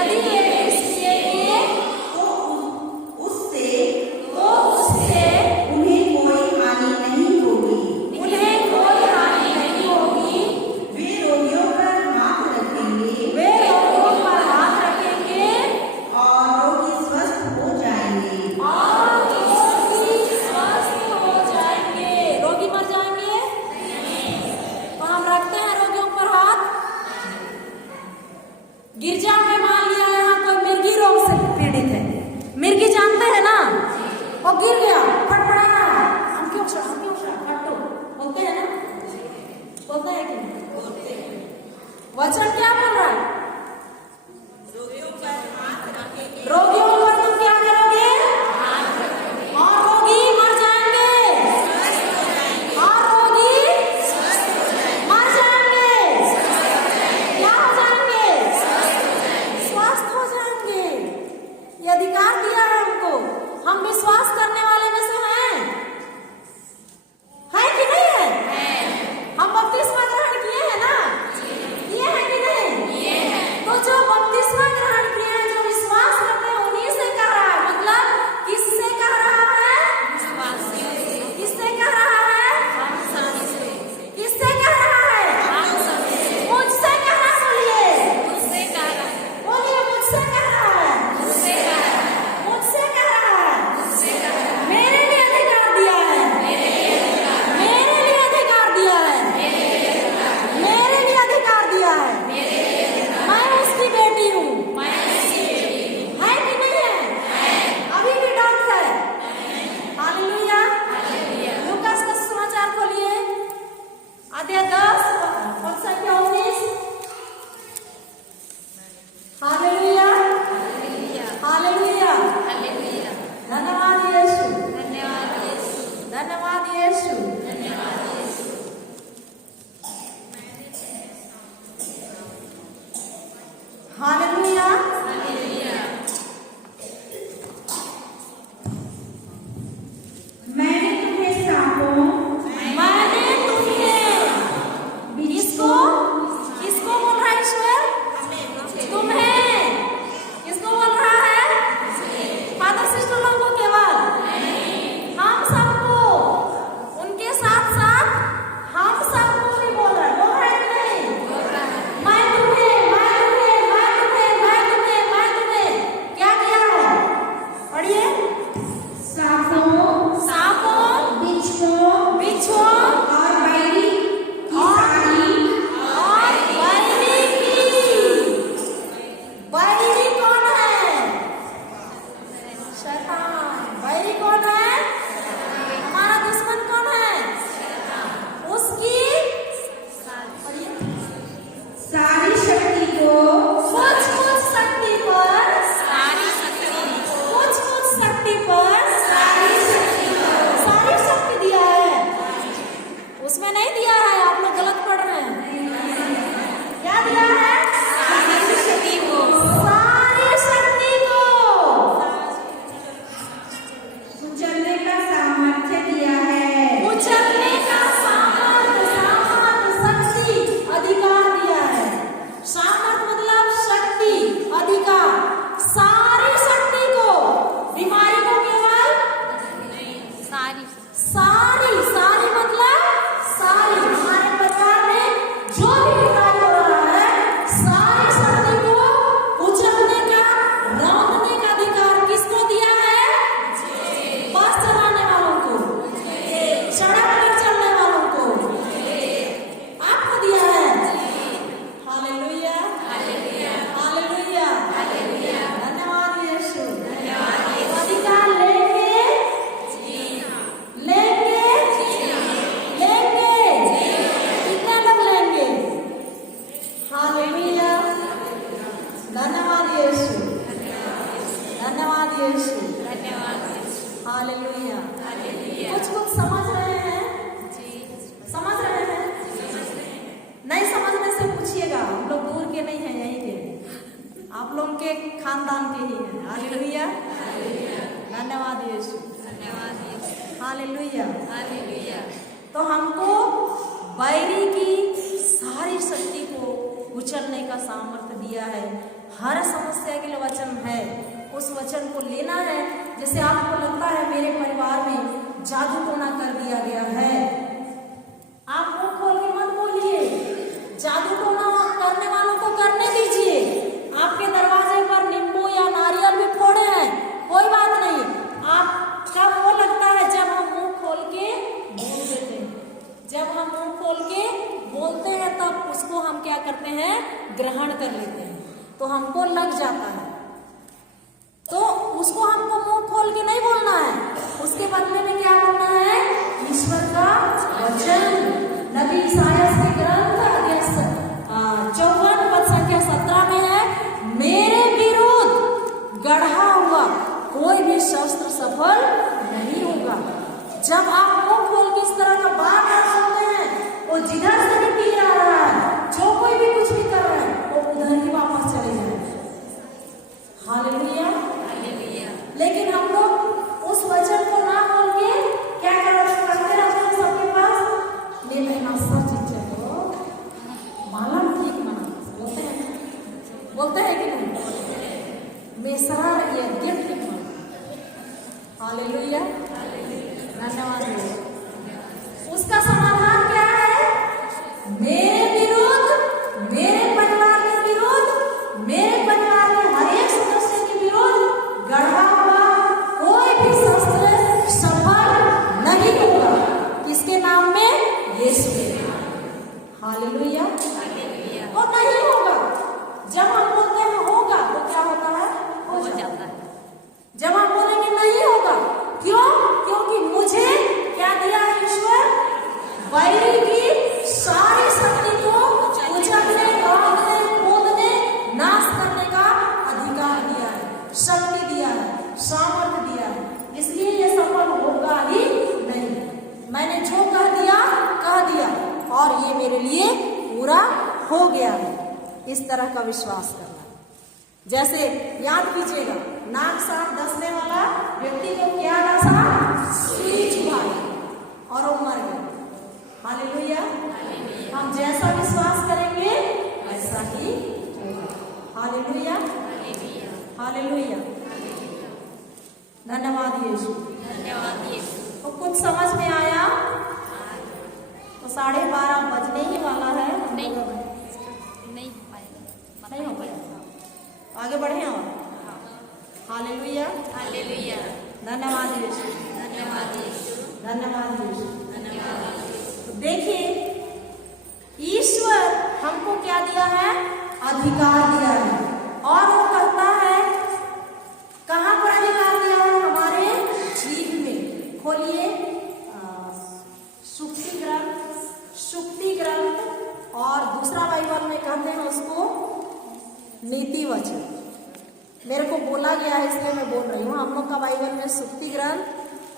तो उससे उन्हें कोई हानि नहीं होगी। वे रोगियों पर हाथ रखेंगे और रोगी स्वस्थ हो जाएंगे। रोगी मर जाएंगे? तो हम रखते हैं रोगियों पर हाथ। गिरजा में मान लिया यहाँ कोई मिर्गी रोग से पीड़ित है। मिर्गी जानते हैं ना? वो गिर गया, फटफड़ाना है। हम क्यों फटो बोलते हैं ना? बोलते हैं कि नहीं? वचन क्या बोल रहा है? रोगियों पर तुम क्या करोगे? और रोगी मर जाएंगे। और रोगी मर जाएंगे। क्या हो जाएंगे? स्वस्थ हो जाएंगे। ये अधिकार दिया है हमको। हम विश्वास करने वाले में से हैं, है कि नहीं है? हम बपतिस्मा ग्रहण किए हैं ना? किए हैं कि नहीं? तो जो बपतिस्मा ग्रहण किए हैं, जो विश्वास करते हैं, उन्हीं से कह रहा है। मतलब किससे कह रहा है? किससे कह रहा है? किससे कह रहा है? मुझसे कह रहा है। बोलिए, मुझसे कह रहा है। मुझसे कह रहा है। धन्यवाद यीशु। धन्यवाद यीशु। हालेलुया। हालेलुया। कुछ समझ रहे हैं? जी। समझ रहे हैं? नहीं समझने से पूछिएगा, हम लोग दूर के नहीं हैं, यहीं के, आप लोग के खानदान के ही हैं। हालेलुया। धन्यवाद यीशु। धन्यवाद यीशु। हालेलुया। हालेलुया। तो हमको बैरी की सारी शक्ति को कुचलने का सामर्थ्य दिया है। हर समस्या के लिए वचन है, उस वचन को लेना है। जैसे आपको लगता है मेरे परिवार में जादू टोना कर दिया गया है, आप मुंह खोल के मत बोलिए, जादू टोना करने वालों को करने दीजिए। आपके दरवाजे पर नींबू या नारियल भी फोड़े हैं, कोई बात नहीं। आपका वो लगता है जब हम मुंह खोल के बोल देते हैं, जब हम मुंह खोल के बोलते हैं तब उसको हम क्या करते हैं, ग्रहण कर लेते हैं, तो हमको लग जाता है। तो उसको हमको मुंह खोल के नहीं बोलना है, उसके बदले में क्या बोलना है, ईश्वर का वचन। नबी इसायाह के ग्रंथ अध्याय 54 पद संख्या 17 में है, मेरे विरुद्ध गढ़ा हुआ कोई भी शस्त्र सफल नहीं होगा। जब आप मुंह खोल के इस तरह का बात सुनते हैं, वो जिधर से भी पी आ रहा है, जो कोई भी कुछ भी कर रहा है, वो उधर ही वापस चले जाए। हालेलुया। हालेलुया। लेकिन हम लोग उस वचन को ना बोल के क्या करते रहते हैं सबके पास, ले लेना सब चीजें हो माला ठीक मना बोलते हैं कि नहीं, मेसरा ये गिफ्ट ठीक मना। हालेलुया। धन्यवाद। उसका समाधान क्या है, मेरे विरुद्ध, मेरे परिवार के विरुद्ध, मेरे परिवार के हर एक सदस्य के विरुद्ध गढ़ा हुआ कोई भी शस्त्र सफल नहीं होगा। किसके नाम में, यीशु के नाम। हालेलुया। और नहीं होगा। जब हम बोलते हैं होगा तो क्या होता है, हो जाता है। जब हम बोलेंगे नहीं होगा, क्यों, क्योंकि मुझे क्या दिया है ईश्वर, बैरी की सारी शक्ति को कुचलने, तोड़ने, कूदने, नाश करने का अधिकार दिया है, शक्ति दिया है, सामर्थ्य दिया है। इसलिए ये सफल होगा ही नहीं। मैंने जो कह दिया और ये मेरे लिए पूरा हो गया है, इस तरह का विश्वास करना। जैसे याद कीजिएगा, नाक साफ डसने वाला व्यक्ति को क्या डसा, सुई चुभाई और वो मर गया। हालेलुया। हम जैसा विश्वास करेंगे वैसा ही होगा। हालेलुया। हालेलुया। धन्यवाद यीशु। धन्यवाद यीशु। तो कुछ समझ में आया? तो 12:30 बजने ही वाला है। नहीं हो पाएगा, नहीं हो पाएगा। आगे बढ़े और हालेलुया। हालेलुया। धन्यवाद यीशु। धन्यवाद यीशु। धन्यवाद यीशु। धन्यवाद यीशु। तो देखिए, ईश्वर हमको क्या दिया है, अधिकार दिया है। और वो कहता है, कहाँ पर अधिकार दिया है, हमारे जीव में। खोलिए सुक्ति ग्रंथ और दूसरा बाइबल में कहते हैं उसको नीति वचन। मेरे को बोला गया है इसलिए मैं बोल रही हूँ। हम लोग का बाइबल में सुक्ति ग्रंथ,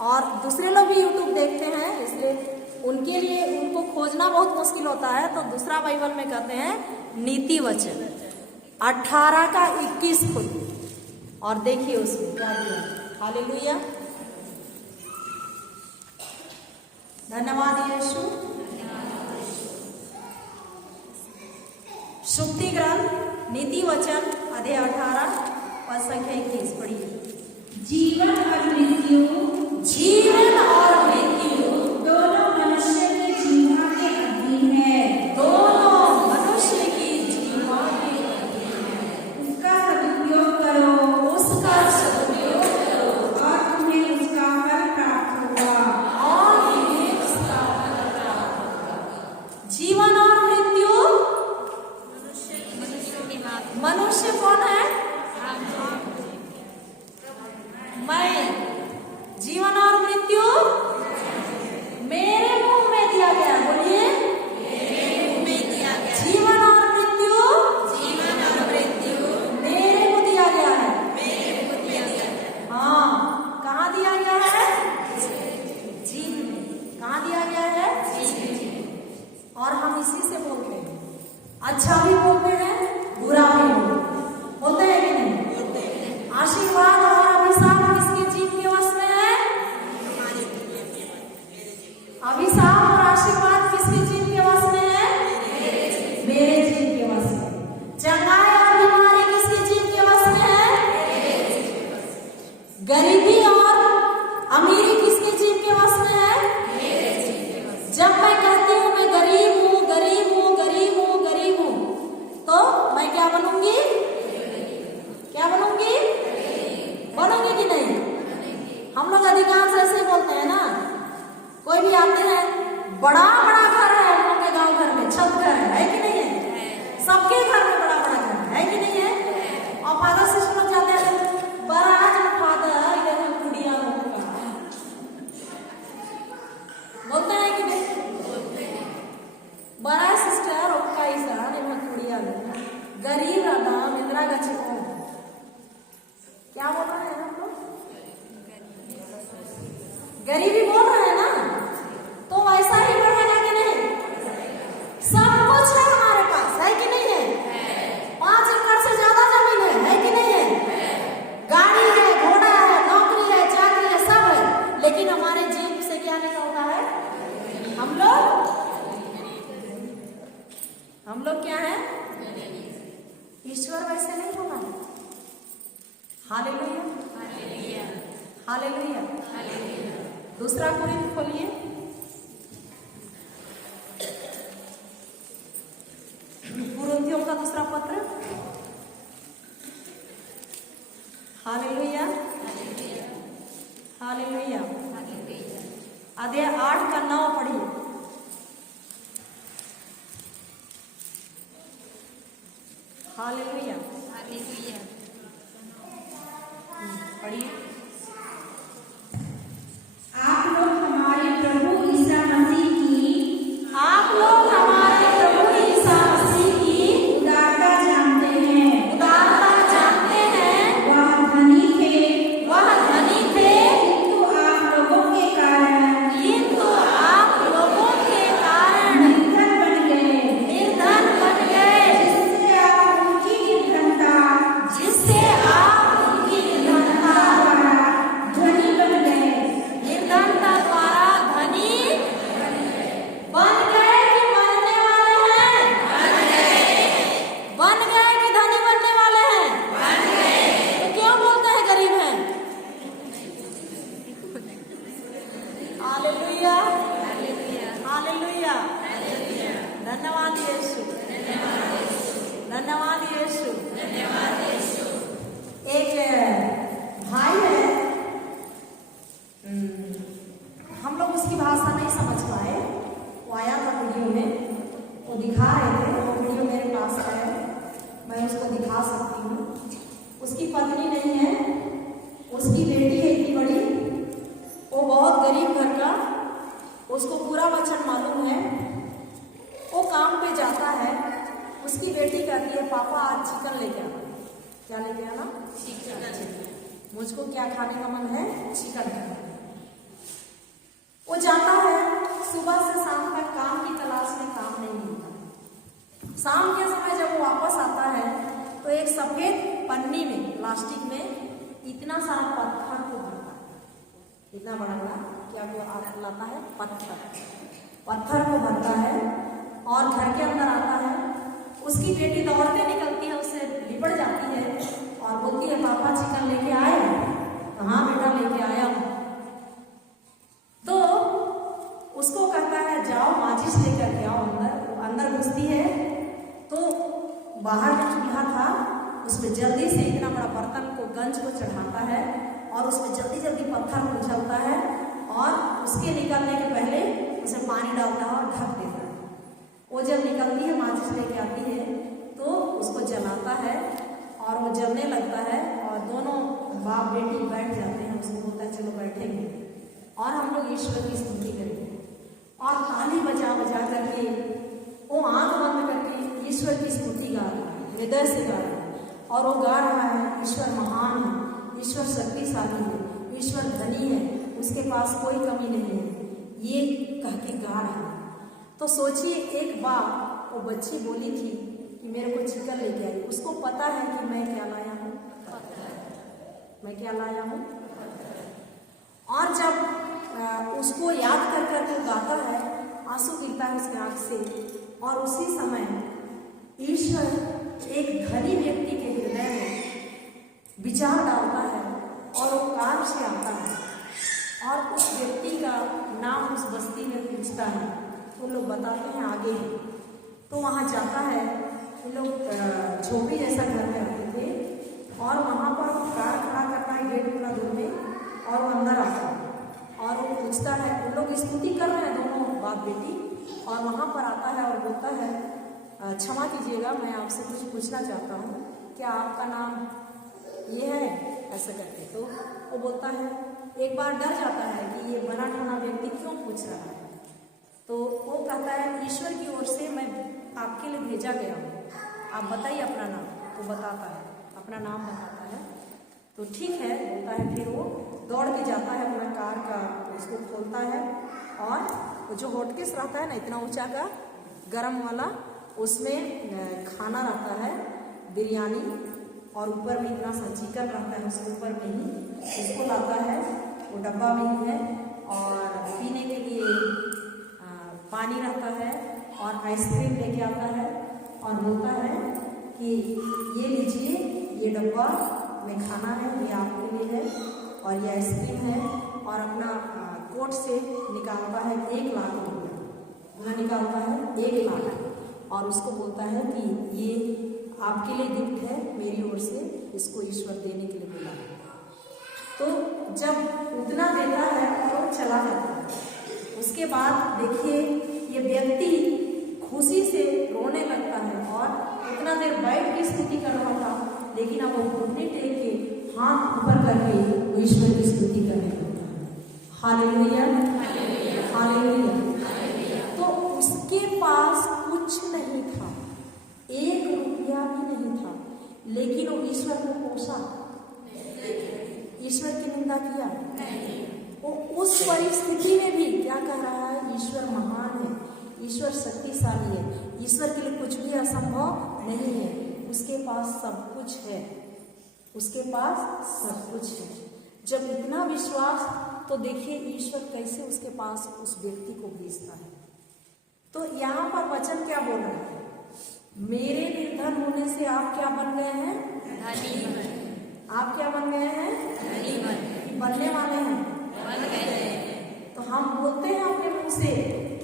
और दूसरे लोग भी यूट्यूब देखते हैं इसलिए उनके लिए उनको खोजना बहुत मुश्किल होता है, तो दूसरा बाइबल में कहते हैं नीति वचन 18 का 21 खोलिए और देखिए उसमें क्या दिया। हालेलुया। धन्यवाद यीशु। सुक्ति ग्रंथ नीति वचन अध्याय 18 पद संख्या 21 पढ़िए। जीवन और मृत्यु, जीवन और मृत्यु दोनों मनुष्य की जीवा के अधीन है। दोनों मनुष्य की जीवा के अधीन है। उसका सदुपयोग करो, उसका सदुपयोग करो और तुम्हें उसका फल प्राप्त होगा। और तुम्हें उसका फल प्राप्त होगा। जीवन और मृत्यु, मनुष्य के हाथ मनुष्य कौन है, मैं। जीवन और मृत्यु मेरे मुंह में दिया गया। बोलिए, मेरे मुंह में दिया गया। जीवन और मृत्यु जीवन और मृत्यु मेरे को दिया गया है। मेरे को दिया गया। गरीबी और अमीरी किसके जीव के वश में है? जब मैं कहती हूँ मैं गरीब हूँ, गरीब हूँ, गरीब हूँ, गरीब हूँ, तो मैं क्या बनूंगी? क्या बनूंगी? बनूंगी कि नहीं? हम लोग अधिकांश ऐसे बोलते हैं ना, कोई भी आते हैं, बड़ा बड़ा घर है हम लोग के गांव घर में, छत घर है कि नहीं है? सबके घर में बड़ा बड़ा घर है कि नहीं है? और फादर सिस्टर लोग जाते हैं, बराज फादर इधर में कुड़िया होगा, बोलते हैं कि नहीं? बड़ा सिस्टर ओका ईसा इधर कुड़िया होगा, गरीब राधा इंदिरा गाची को क्या बोल रहे हैं हम लोग? गरीबी बोल रहे हैं ना, तो वैसा ही बढ़ेगा कि नहीं? सब कुछ है हमारे पास, है कि नहीं है? 5 एकड़ से ज्यादा जमीन है कि नहीं है? गाड़ी है, घोड़ा है, नौकरी है, चाकरी है, सब है, लेकिन हमारे जेब से क्या निकलता है? हम लोग क्या है? ईश्वर वैसे नहीं बोला है। Hallelujah, hallelujah, hallelujah. दूसरा कुरिन्थ खोलिए, कुरिन्थियों का दूसरा पत्र। Hallelujah, hallelujah. अध्याय 8 का 9 पढ़िए। हालेलुया, पढ़िए। आप लोग हमारे प्रभु ईसा मसीह की आप लोग हमारे प्रभु ईसा मसीह की उदारता जानते हैं। उदारता जानते हैं। वह धनी थे, वह धनी थे, किंतु आप लोगों के कारण किंतु आप लोगों के कारण निर्धन बन गए, निर्धन बन गए, जिससे आप उनकी निर्धनता जिससे आप उनकी निर्धनता द्वारा धनी बन गए। निर्धनता द्वारा धनी बन गए कि बनने वाले हैं? बन गए कि धनी बनने वाले हैं? तो क्यों बोलते हैं गरीब हैं? हालेलुया, हालेलुया, धन्यवाद यीशु, धन्यवाद यीशु। एक भाई है, हम लोग उसकी भाषा नहीं समझ पाए, वो आया था वीडियो में, वो दिखा रहे थे, वो वीडियो मेरे पास है, मैं उसको दिखा सकती हूँ। उसकी पत्नी नहीं है, उसकी बेटी है इतनी बड़ी, वो बहुत गरीब घर का, उसको पूरा वचन मालूम है। वो काम पे जाता है, उसकी बेटी कहती है पापा आज चिकन लेके आना। क्या लेके आना? मुझको क्या खाने का मन है? चिकन खाना। वो जाता है, सुबह से शाम तक काम की तलाश में, काम नहीं मिलता। शाम के समय जब वो वापस आता है तो एक सफेद पन्नी में, प्लास्टिक में इतना सारा पत्थर को भरता है, इतना बड़ा बड़ा क्या वो लाता है? पत्थर को भरता है और घर के अंदर आता है। उसकी बेटी दौड़ते निकलती है, उससे लिपट जाती है और बोलती है पापा चिकन लेके आए? हाँ बेटा लेके आया हूँ। तो उसको कहता है जाओ माचिस लेकर के आओ। अंदर घुसती है तो बाहर जो चूल्हा था उसमें जल्दी से इतना बड़ा बर्तन को, गंज को चढ़ाता है और उसमें जल्दी जल्दी पत्थर को उछलता है और उसके निकलने के पहले उसे पानी डालता है और ढक देता है। वो जब निकलती है, माचिस लेके आती है तो उसको जलाता है और वो जलने लगता है और दोनों बाप बेटी बैठ जाते हैं। उसको बोलता है चलो बैठेंगे और हम लोग ईश्वर की स्तुति करेंगे। और ताली बजा बजा करके वो आंख बंद करके ईश्वर की स्तुति गा रहा है, हृदय से गा रहा है। और वो गा रहा है ईश्वर महान है, ईश्वर शक्तिशाली है, ईश्वर धनी है, उसके पास कोई कमी नहीं है, ये कह के गा रहा है। तो सोचिए, एक बार वो बच्ची बोली थी कि मेरे को चिकन लेके आई। उसको पता है कि मैं क्या लाया हूँ, मैं क्या लाया हूँ। और जब उसको याद कर कर वो गाता है, आंसू गिरता है उसके आंख से। और उसी समय ईश्वर एक धनी व्यक्ति के हृदय में विचार डालता है और वो कार और उस व्यक्ति का नाम उस बस्ती में पूछता है, तो लोग बताते हैं आगे ही। तो वहाँ जाता है, वो लोग झोपड़ी जैसा घर में रहते थे, और वहाँ पर वो कार खड़ा करता है गेट पूरा दूर में, और वो अंदर आता है और वो पूछता है, वो लोग स्तुति कर रहे हैं दोनों बाप बेटी, और वहाँ पर आता है और बोलता है, क्षमा कीजिएगा, मैं आपसे कुछ पूछना चाहता हूँ, क्या आपका नाम ये है, ऐसा करके। तो वो बोलता है, एक बार डर जाता है कि ये बना ठना व्यक्ति क्यों पूछ रहा है। तो वो कहता है, ईश्वर की ओर से मैं आपके लिए भेजा गया हूँ, आप बताइए अपना नाम। तो बताता है, अपना नाम बताता है। तो ठीक है बोलता है। फिर वो दौड़ के जाता है, अपना कार का उसको खोलता है, और वो जो हॉटकेस रहता है ना इतना ऊंचा का गरम वाला, उसमें खाना रहता है बिरयानी, और ऊपर में इतना सा चिकन रहता है उसके ऊपर में ही, उसको लाता है, वो डब्बा में ही है, और पीने के लिए पानी रहता है, और आइसक्रीम लेके आता है, और बोलता है कि ये लीजिए, ये डब्बा में खाना है, ये आपके लिए है, और ये आइसक्रीम है, और अपना कोट से निकालता है 1 लाख रुपये, निकालता है 1 लाख, और उसको बोलता है कि ये आपके लिए गिफ्ट है मेरी ओर से, इसको ईश्वर देने के लिए बोला है। तो जब उतना देता है और वो चला जाता है, उसके बाद देखिए ये व्यक्ति खुशी से रोने लगता है, और उतना देर बैठ के स्तुति कर रहा था, लेकिन अब वो घुटने टेक के हाथ ऊपर करके वो ईश्वर की स्तुति करने लगता है। Hallelujah, hallelujah. तो उसके पास कुछ नहीं था, 1 रुपया भी नहीं था, लेकिन वो ईश्वर को कोसा, ईश्वर की निंदा किया। वो उस परिस्थिति में भी क्या कह रहा है, ईश्वर महान है, ईश्वर शक्तिशाली है, ईश्वर के लिए कुछ भी असंभव नहीं है, उसके पास सब कुछ है, उसके पास सब कुछ है। जब इतना विश्वास, तो देखिए ईश्वर कैसे उसके पास उस व्यक्ति को भेजता है। तो यहाँ पर वचन क्या बोल रहा है, मेरे निर्धन होने से आप क्या बन गए हैं, धनी। आप क्या बन गए हैं, धनी बनने वाले हैं। बन गए। तो हम बोलते हैं अपने मुंह से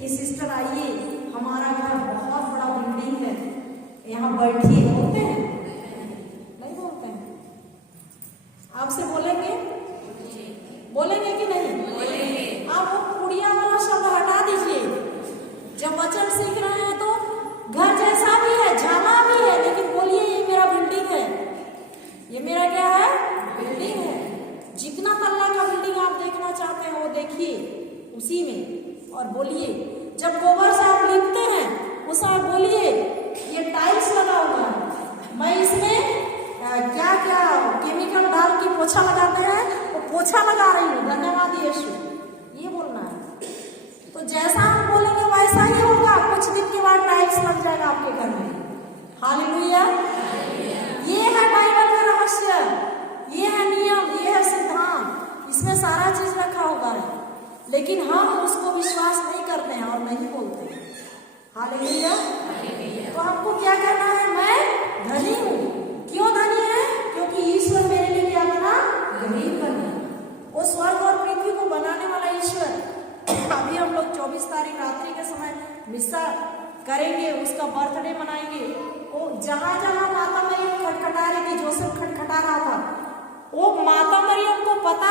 कि सिस्टर आइए, हमारा घर बहुत बड़ा बिल्डिंग है, यहाँ बैठिए, बोलते हैं, नहीं बोलते हैं। आपसे बोलेंगे, बोलेंगे कि नहीं बोलेंगे। आप वो पुड़िया वाला शब्द हटा दीजिए। जब वचन सीख रहे हैं तो घर जैसा भी है, झाला भी है, लेकिन बोलिए ये मेरा बिल्डिंग है, ये मेरा क्या है, बिल्डिंग है। जितना तल्ला का बिल्डिंग आप देखना चाहते हैं वो देखिए उसी में, और बोलिए। जब गोबर से आप लिपते हैं उस आप बोलिए ये टाइल्स लगा हुआ है, मैं इसमें क्या क्या केमिकल डाल के पोछा लगाते हैं, वो पोछा लगा रही हूँ, धन्यवाद यीशु, ये बोलना है। तो जैसा हम बोलेंगे वैसा ही होगा, कुछ दिन के बाद टाइल्स लग जाएगा आपके घर में। हालेलुया। ये है बाइबल का रहस्य, ये है नियम, ये है सिद्धांत, इसमें सारा चीज रखा होगा है, लेकिन हम उसको विश्वास नहीं करते हैं और नहीं बोलते हैं। हालेलुया। तो हमको क्या कहना है, मैं धनी हूँ। क्यों धनी है, क्योंकि ईश्वर मेरे लिए क्या बना, गरीब बना। वो स्वर्ग और पृथ्वी को बनाने वाला ईश्वर। अभी हम लोग 24 तारीख रात्रि के समय मिस्सा करेंगे, उसका बर्थडे मनाएंगे। वो जहां जहां माता मरियम खटखटा रही थी, जोसेफ खटखटा रहा था, वो माता मरियम को पता